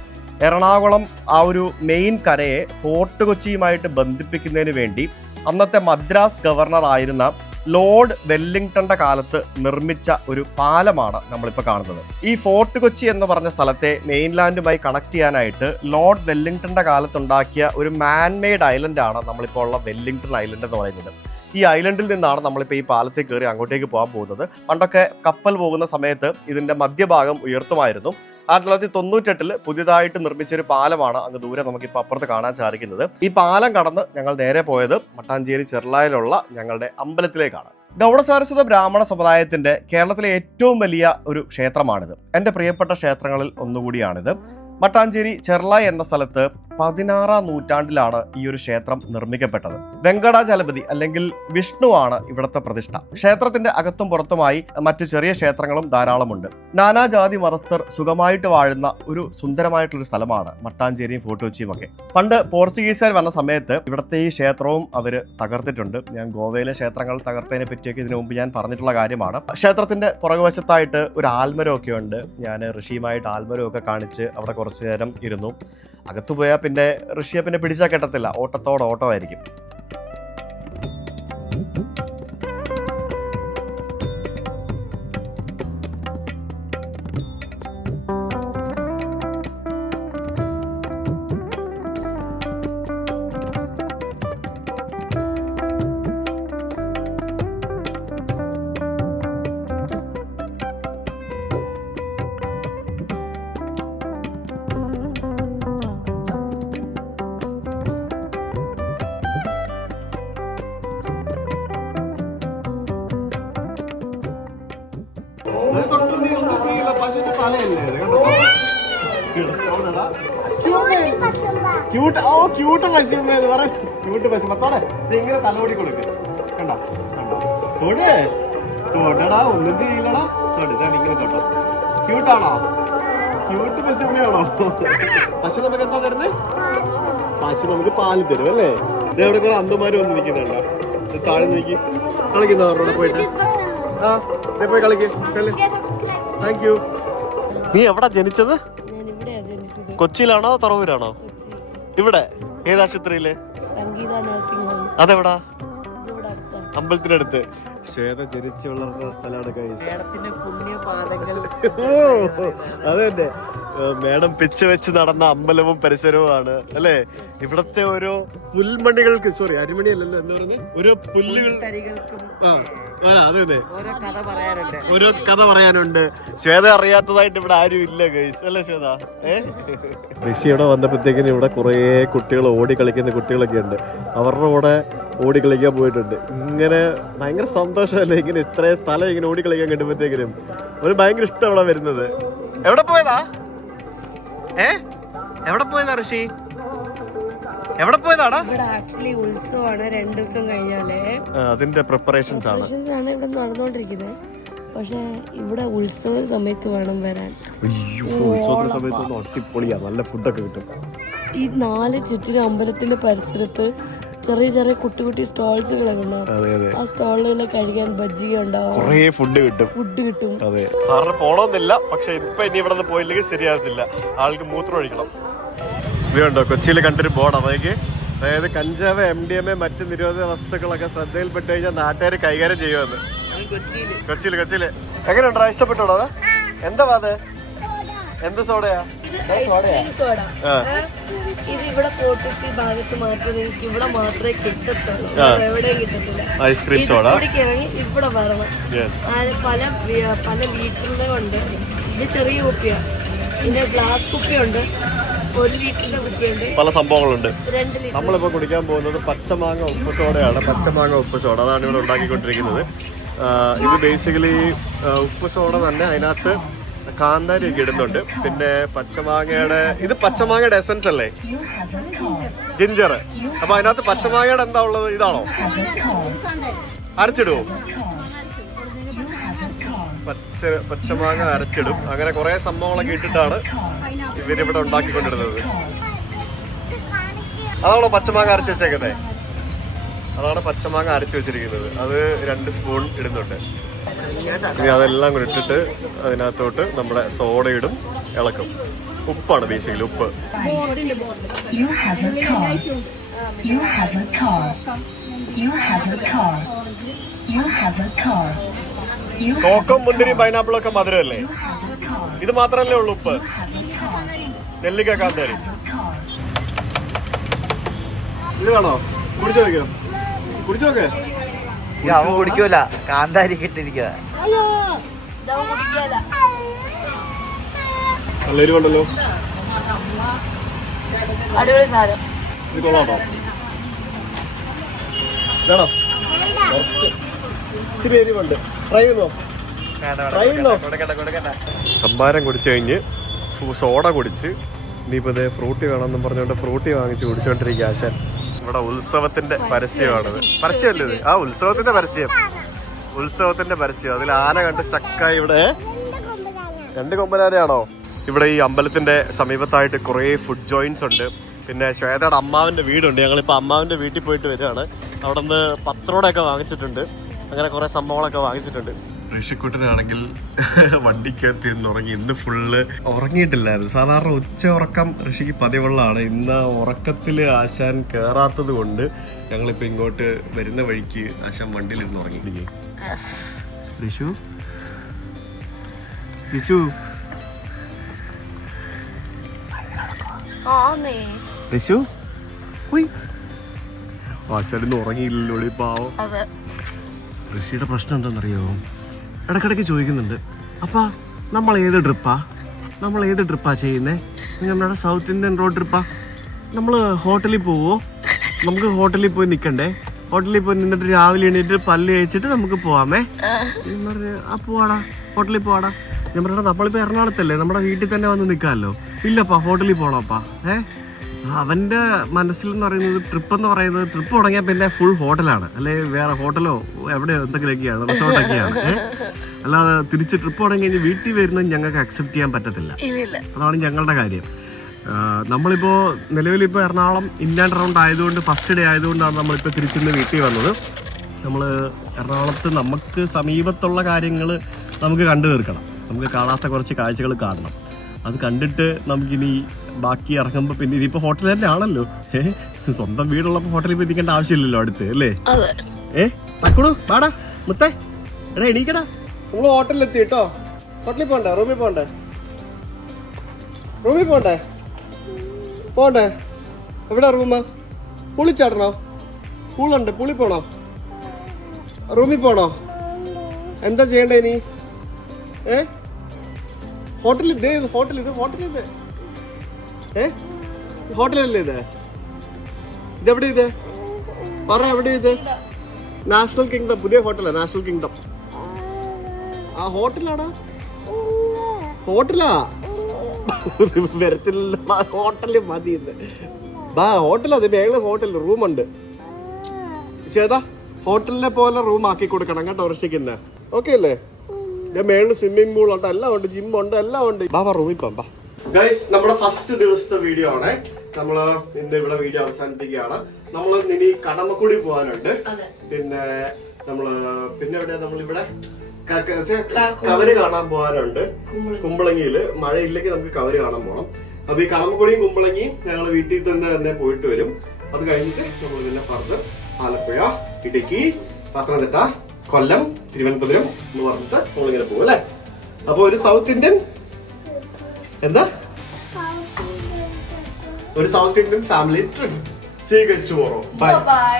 എറണാകുളം ആ ഒരു മെയിൻ കരയെ ഫോർട്ട് കൊച്ചിയുമായിട്ട് ബന്ധിപ്പിക്കുന്നതിന് വേണ്ടി അന്നത്തെ മദ്രാസ് ഗവർണർ ആയിരുന്ന ലോർഡ് വെല്ലിംഗ്ടന്റെ കാലത്ത് നിർമ്മിച്ച ഒരു പാലമാണ് നമ്മളിപ്പോൾ കാണുന്നത്. ഈ ഫോർട്ട് കൊച്ചി എന്ന് പറഞ്ഞ സ്ഥലത്തെ മെയിൻലാൻഡുമായി കണക്ട് ചെയ്യാനായിട്ട് ലോർഡ് വെല്ലിംഗ്ടന്റെ കാലത്തുണ്ടാക്കിയ ഒരു മാൻമെയ്ഡ് ഐലൻഡാണ് നമ്മളിപ്പോൾ ഉള്ള വെല്ലിംഗ്ടൺ ഐലൻഡ് എന്ന് പറയുന്നത്. ഈ ഐലൻഡിൽ നിന്നാണ് നമ്മളിപ്പോൾ ഈ പാലത്തിൽ കയറി അങ്ങോട്ടേക്ക് പോകാൻ പോകുന്നത്. പണ്ടൊക്കെ കപ്പൽ പോകുന്ന സമയത്ത് ഇതിന്റെ മധ്യഭാഗം ഉയർത്തുമായിരുന്നു. 1998 പുതിയതായിട്ട് നിർമ്മിച്ചൊരു പാലമാണ് അങ്ങ് ദൂരെ നമുക്കിപ്പോൾ അപ്പുറത്ത് കാണാൻ സാധിക്കുന്നത്. ഈ പാലം കടന്ന് ഞങ്ങൾ നേരെ പോയത് മട്ടാഞ്ചേരി ചെർളായിലുള്ള ഞങ്ങളുടെ അമ്പലത്തിലേക്കാണ്. ഗൗഡ സാരസ്വത ബ്രാഹ്മണ സമുദായത്തിന്റെ കേരളത്തിലെ ഏറ്റവും വലിയ ഒരു ക്ഷേത്രമാണിത്. എൻ്റെ പ്രിയപ്പെട്ട ക്ഷേത്രങ്ങളിൽ ഒന്നുകൂടിയാണിത്. മട്ടാഞ്ചേരി ചെർളായി എന്ന സ്ഥലത്ത് 16-ാം നൂറ്റാണ്ടിലാണ് ഈ ഒരു ക്ഷേത്രം നിർമ്മിക്കപ്പെട്ടത്. വെങ്കടാചലപതി അല്ലെങ്കിൽ വിഷ്ണുവാണ് ഇവിടുത്തെ പ്രതിഷ്ഠ. ക്ഷേത്രത്തിന്റെ അകത്തും പുറത്തുമായി മറ്റു ചെറിയ ക്ഷേത്രങ്ങളും ധാരാളമുണ്ട്. നാനാജാതി മതസ്ഥർ സുഖമായിട്ട് വാഴുന്ന ഒരു സുന്ദരമായിട്ടുള്ളൊരു സ്ഥലമാണ് മട്ടാഞ്ചേരിയും ഫോർട്ട് കൊച്ചിയും ഒക്കെ. പണ്ട് പോർച്ചുഗീസുകാർ വന്ന സമയത്ത് ഇവിടുത്തെ ഈ ക്ഷേത്രവും അവര് തകർത്തിട്ടുണ്ട്. ഞാൻ ഗോവയിലെ ക്ഷേത്രങ്ങൾ തകർത്തതിനെ പറ്റിയൊക്കെ ഇതിനു മുമ്പ് ഞാൻ പറഞ്ഞിട്ടുള്ള കാര്യമാണ്. ക്ഷേത്രത്തിന്റെ പുറകുവശത്തായിട്ട് ഒരു ആൽമരമൊക്കെ ഉണ്ട്. ഞാൻ ഋഷിയുമായിട്ട് ആൽമരമൊക്കെ കാണിച്ച് അവിടെ കുറച്ചു നേരം ഇരുന്നു. അകത്തു പോയാൽ പിന്നെ ഋഷിയെ പിന്നെ പിടിച്ചാൽ കെട്ടത്തില്ല, ഓട്ടത്തോടായിരിക്കും. ഇങ്ങനെ തലോടി കൊടുക്ക്. കണ്ടോ തൊടടാ, ഒന്നും ചെയ്യില്ലടാ. തൊടുതാണ് ഇങ്ങനെ തൊട്ടോ. ക്യൂട്ടാണോ? ക്യൂട്ട് പശുമ്മയാണോ? പശു നമുക്ക് എന്താ തരുന്നേ? പശു നമുക്ക് പാല് തരും അല്ലേ? ഇതെവിടെ കുറെ അന്തമാര് വന്നിരിക്കുന്നുണ്ടോ? താഴെ നോക്കി കളിക്കുന്നവരോട് പോയിട്ട്. ആ പോയി കളിക്ക്. Thank you. നീ എവിടാ ജനിച്ചത്? കൊച്ചിയിലാണോ തുറവൂരാണോ? ഇവിടെ ഏതാശുപത്രിയില്? അതെവിടാ? അമ്പലത്തിനടുത്ത്. ശ്വേത ജനിച്ചു വളർന്ന സ്ഥലമാണ്. അതെ തന്നെ, മേഡം പിച്ച് വെച്ച് നടന്ന അമ്പലവും പരിസരവുമാണ് അല്ലേ? ഇവിടത്തെ ഓരോ പുൽമണികൾക്ക്, സോറി അരിമണിയല്ലല്ലോ, എന്താ പറയുന്നത്, ഓരോ പുല്ലുകൾ. അതെ തന്നെ, ഓരോ കഥ പറയാനുണ്ട്. ശ്വേത അറിയാത്തതായിട്ട് ഇവിടെ ആരും ഇല്ല ഗൈസ്, അല്ലേ ശ്വേത? ഋഷി ഇവിടെ വന്നപ്പോഴത്തേക്കിനും ഇവിടെ കുറേ കുട്ടികൾ ഓടി കളിക്കുന്ന കുട്ടികളൊക്കെ ഉണ്ട്. അവരുടെ കൂടെ ഓടി കളിക്കാൻ പോയിട്ടുണ്ട്. ഇങ്ങനെ ഭയങ്കര സന്തോഷമല്ലേ ഇങ്ങനെ ഇത്രയും സ്ഥലം ഇങ്ങനെ ഓടി കളിക്കാൻ കിട്ടുമ്പോഴത്തേക്കിനും. ഒരു ഭയങ്കര ഇഷ്ടം ഇവിടെ വരുന്നത്. എവിടെ പോയതാ? എവിടെ പോയതാ ഋഷി? എവിടെ പോയതാടാ? ഇവിടെ ആക്ച്വലി ഉത്സവമാണ് 2 ദിവസം കഴിഞ്ഞാലേ. അതിന്റെ പ്രിപ്പറേഷൻസ് ആണ് ഇവിടെ നടന്നുകൊണ്ടിരിക്കുന്നത്. പക്ഷെ ഇവിടെ ഉത്സവ സമയത്ത് വേണം വരാൻ. ഉത്സവത്തിന്റെ സമയത്ത് അടിപൊളിയാ, നല്ല ഫുഡൊക്കെ കിട്ടും. ഈ 4 ചുറ്റിനും അമ്പലത്തിന്റെ പരിസരത്ത് ചെറിയ ചെറിയ കുട്ടി സ്റ്റോൾസുകളൊക്കെ ഉണ്ടാവും. ആ സ്റ്റോളുകളിൽ കഴിക്കാൻ ബജ്ജി ഉണ്ടാവും, ഫുഡ് കിട്ടും. അതെ, സാറിന് പോണമെന്നില്ല, പക്ഷെ ഇപ്പൊ ഇനി ഇവിടെ നിന്ന് പോയില്ലെങ്കിൽ ശരിയാകത്തില്ല. ആൾക്ക് മൂത്രം ഒഴിക്കണം. ഇത് കണ്ടോ, കൊച്ചിയിൽ കണ്ടൊരു ബോർഡ്. അതായത് കഞ്ചാവ്, MDMA മറ്റ് നിരോധിത വസ്തുക്കളൊക്കെ ശ്രദ്ധയിൽപ്പെട്ട് കഴിഞ്ഞാൽ നാട്ടുകാർ കൈകാര്യം ചെയ്യുമെന്ന്. കൊച്ചിയില് എങ്ങനെയുണ്ടാ? ഇഷ്ടപ്പെട്ടോടാ? എന്താ അത്? എന്ത് സോഡയാ? സോഡ. ഇത് ഇവിടെ ഫോർട്ടിസി ഭാഗത്ത് മാത്രമേ നിങ്ങൾക്ക് ഇവിടെ മാത്രമേ കിട്ടത്തുള്ളൂ, എവിടെയും കിട്ടത്തില്ല. ഐസ്ക്രീം സോഡ ഇറങ്ങി ഇവിടെ വരണം. പല പല ലീറ്ററിലും ഉണ്ട്. ഇത് ചെറിയ കുപ്പിയാണ്, പിന്നെ ഗ്ലാസ് കുപ്പിയുണ്ട്, 1 ലിറ്ററിന്റെ കുപ്പിയുണ്ട്, പല സംഭവങ്ങളുണ്ട്. 2 ലിറ്റർ. നമ്മളിപ്പോൾ കുടിക്കാൻ പോകുന്നത് പച്ചമാങ്ങ ഉപ്പ് സോഡയാണ്. പച്ചമാങ്ങ ഉപ്പ് സോഡ അതാണ് ഇവിടെ ഉണ്ടാക്കിക്കൊണ്ടിരിക്കുന്നത്. ഇത് ബേസിക്കലി ഉപ്പ് സോഡ തന്നെ, അതിനകത്ത് കാന്താരി ഒക്കെ ഇടുന്നുണ്ട്. പിന്നെ പച്ചമാങ്ങയുടെ, ഇത് പച്ചമാങ്ങയുടെ എസൻസ് അല്ലേ, ജിഞ്ചർ. അപ്പൊ അതിനകത്ത് പച്ചമാങ്ങയുടെ എന്താ ഉള്ളത്? ഇതാണോ? അരച്ചിടുവോ? പച്ചമാങ്ങ അരച്ചിടും. അങ്ങനെ കുറെ സംഭവങ്ങളൊക്കെ ഇട്ടിട്ടാണ് ഇവരിവിടെ ഉണ്ടാക്കിക്കൊണ്ടിരുന്നത്. അതാണോ പച്ചമാങ്ങ അരച്ച് വെച്ചേക്കുന്നത്? അതാണ് പച്ചമാങ്ങ അരച്ച് വെച്ചിരിക്കുന്നത്. അത് 2 സ്പൂൺ ഇടുന്നുണ്ട്. ഇനി അതെല്ലാം കൂടി ഇട്ടിട്ട് അതിനകത്തോട്ട് നമ്മുടെ സോഡ ഇടും, ഇളക്കും. ഉപ്പാണ് ബേസിക്കലി, ഉപ്പ്. കോക്കും മുന്തിരിയും പൈനാപ്പിളും ഒക്കെ മധുരമല്ലേ? ഇത് മാത്രല്ലേ ഉള്ളൂ ഉപ്പ്? നെല്ലിക്ക, കാന്താരി. ഇത് വേണോ? കുടിച്ചു നോക്കിയോ? കുടിച്ചു നോക്കേ. അവൻ കുടിക്കൂല, കാന്താരി കിട്ടിരിക്കുക. നല്ല എരിവുണ്ടല്ലോ. അടിപൊളി സാധനം. ഇത് കൊള്ളാട്ടോ. വേണോ? ഇച്ചിരി എരിവുണ്ട്. ട്രൈ ചെയ്യുന്നോ? സംഭാരം കുടിച്ചു കഴിഞ്ഞ് സോഡ കുടിച്ച് ഇനിയിപ്പോ ഫ്രൂട്ടി വേണമെന്നും പറഞ്ഞുകൊണ്ട് ഫ്രൂട്ടി വാങ്ങിച്ച് കുടിച്ചോണ്ടിരിക്കുക ആശാൻ. ഇവിടെ ഉത്സവത്തിന്റെ പരസ്യമാണത്. പരസ്യമല്ലേ ഇത്? ആ ഉത്സവത്തിന്റെ പരസ്യം. ഉത്സവത്തിന്റെ പരസ്യം. അതിൽ ആന കണ്ട് സ്റ്റക്കായി. ഇവിടെ 2 കൊമ്പനാനയാണോ? ഇവിടെ ഈ അമ്പലത്തിന്റെ സമീപത്തായിട്ട് കുറേ ഫുഡ് ജോയിന്റ്സ് ഉണ്ട്. പിന്നെ ശ്വേതയുടെ അമ്മാവിന്റെ വീടുണ്ട്. ഞങ്ങളിപ്പോൾ അമ്മാവിന്റെ വീട്ടിൽ പോയിട്ട് വരികയാണ്. അവിടെ നിന്ന് പത്രോടൊക്കെ വാങ്ങിച്ചിട്ടുണ്ട്. അങ്ങനെ കുറേ സംഭവങ്ങളൊക്കെ വാങ്ങിച്ചിട്ടുണ്ട്. ഋഷിക്കുട്ടനാണെങ്കിൽ വണ്ടിക്കകത്തിരുന്ന് ഉറങ്ങി. ഇന്ന് ഫുള്ള് ഉറങ്ങിയിട്ടില്ലായിരുന്നു. സാധാരണ ഉച്ച ഉറക്കം ഋഷിക്ക് പതിവുള്ളതാണ്. ഇന്ന് ഉറക്കത്തിൽ ആശാൻ കയറാത്തത് കൊണ്ട് ഞങ്ങളിപ്പോൾ ഇങ്ങോട്ട് വരുന്ന വഴിക്ക് ആശാൻ വണ്ടിയിലിരുന്ന് ഉറങ്ങി. ഋഷു ഋഷു ഋഷു ആശാനിന്ന് ഉറങ്ങിയില്ലല്ലോ പാവം. ഋഷിയുടെ പ്രശ്നം എന്താണെന്നറിയോ? ഇടയ്ക്കിടയ്ക്ക് ചോദിക്കുന്നുണ്ട്, അപ്പാ നമ്മൾ ഏത് ട്രിപ്പാ ചെയ്യുന്നേ? നമ്മുടെ സൗത്ത് ഇന്ത്യൻ റോഡ് ട്രിപ്പാ? നമ്മൾ ഹോട്ടലിൽ പോവോ? നമുക്ക് ഹോട്ടലിൽ പോയി നിൽക്കണ്ടേ? ഹോട്ടലിൽ പോയി നിന്നിട്ട് രാവിലെ എണീറ്റ് പല്ല് കഴിച്ചിട്ട് നമുക്ക് പോവാമേ? പറഞ്ഞു ആ പോവാടാ, ഹോട്ടലിൽ പോവാടാ. ഞാൻ പറഞ്ഞാ നമ്മളിപ്പോൾ എറണാകുളത്തല്ലേ, നമ്മുടെ വീട്ടിൽ തന്നെ വന്ന് നിൽക്കാമല്ലോ. ഇല്ലപ്പാ ഹോട്ടലിൽ പോകണപ്പാ. അവൻ്റെ മനസ്സിൽ എന്ന് പറയുന്നത് ട്രിപ്പ് എന്ന് പറയുന്നത്, ട്രിപ്പ് തുടങ്ങിയാൽ പിന്നെ ഫുൾ ഹോട്ടലാണ്, അല്ലെ വേറെ ഹോട്ടലോ എവിടെയോ എന്തെങ്കിലുമൊക്കെയാണ്, റിസോർട്ടൊക്കെയാണ്. അല്ലാതെ തിരിച്ച് ട്രിപ്പ് തുടങ്ങി കഴിഞ്ഞ് വീട്ടിൽ വരുന്നത് ഞങ്ങൾക്ക് അക്സെപ്റ്റ് ചെയ്യാൻ പറ്റത്തില്ല. അതാണ് ഞങ്ങളുടെ കാര്യം. നമ്മളിപ്പോൾ നിലവിലിപ്പോൾ എറണാകുളം ഇൻലാൻഡ് റൗണ്ട് ആയതുകൊണ്ട്, ഫസ്റ്റ് ഡേ ആയതുകൊണ്ടാണ് നമ്മളിപ്പോൾ തിരിച്ചിന്ന് വീട്ടിൽ വന്നത്. നമ്മൾ എറണാകുളത്ത് നമുക്ക് സമീപത്തുള്ള കാര്യങ്ങൾ നമുക്ക് കണ്ടു തീർക്കണം. നമുക്ക് കാണാത്ത കുറച്ച് കാഴ്ചകൾ കാണണം. അത് കണ്ടിട്ട് നമുക്കിനി ബാക്കി ഇറങ്ങുമ്പോൾ പിന്നെ ഇതിപ്പോൾ ഹോട്ടൽ തന്നെ ആണല്ലോ. സ്വന്തം വീടുള്ളപ്പോൾ ഹോട്ടലിൽ പോയി നിൽക്കേണ്ട ആവശ്യമില്ലല്ലോ അടുത്ത്, അല്ലേ? തക്കുടു വാടാ മുത്തേ, എടാ എണീക്കടാ. നമ്മൾ ഹോട്ടലിലെത്തി കേട്ടോ. ഹോട്ടലിൽ പോണ്ടേ? റൂമിൽ പോണ്ടേ? എവിടെ റൂമ്? പുളിച്ചാടണോ? പൂളുണ്ട്, പുളി പോണോ? റൂമിൽ പോണോ? എന്താ ചെയ്യണ്ടേ ഇനി? ഹോട്ടലല്ലേ ഇത്? ഇതെവിടെ? ഇത് പറ, എവിടെ ഇത്? നാഷണൽ കിങ്ഡം, പുതിയ ഹോട്ടലാ നാഷണൽ കിങ്ഡം. ആ ഹോട്ടലാടാ, ഹോട്ടലാ. വരത്തില്ല, ഹോട്ടല് മതി. ഹോട്ടൽ അത് മേളിൽ ഹോട്ടൽ റൂമുണ്ട്. ചേതാ ഹോട്ടലിനെ പോലെ റൂം ആക്കി കൊടുക്കണം കേട്ടോ ഋഷിക്കുന്ന. ഓക്കെ അല്ലേ? മേളിൽ സ്വിമ്മിംഗ് പൂൾ ഉണ്ട്, എല്ലാം ഉണ്ട്, ജിം ഉണ്ട്, എല്ലാം ഉണ്ട്. ബാബാ റൂമിൽ പോകാം. ഗൈസ്, നമ്മുടെ ഫസ്റ്റ് ദിവസത്തെ വീഡിയോ ആണ്. നമ്മള് ഇന്ന് ഇവിടെ വീഡിയോ അവസാനിപ്പിക്കുകയാണ്. നമ്മൾ ഇനി കടമക്കുടി പോകാനുണ്ട്. പിന്നെ എവിടെയാ നമ്മളിവിടെ കവര് കാണാൻ പോകാനുണ്ട്. കുമ്പളങ്ങിയില് മഴയില്ലെങ്കിൽ നമുക്ക് കവര് കാണാൻ പോകണം. അപ്പൊ ഈ കടമക്കുടിയും കുമ്പളങ്ങിയും ഞങ്ങൾ വീട്ടിൽ തന്നെ പോയിട്ട് വരും. അത് കഴിഞ്ഞിട്ട് നമ്മൾ പിന്നെ ഫർദർ ആലപ്പുഴ, ഇടുക്കി, പത്തനംതിട്ട, കൊല്ലം, തിരുവനന്തപുരം എന്ന് പറഞ്ഞിട്ട് നമ്മളിങ്ങനെ പോകും അല്ലേ? അപ്പൊ ഒരു സൗത്ത് ഇന്ത്യൻ എന്താ ഒരു south Indian family trip. See you guys tomorrow. Bye. By.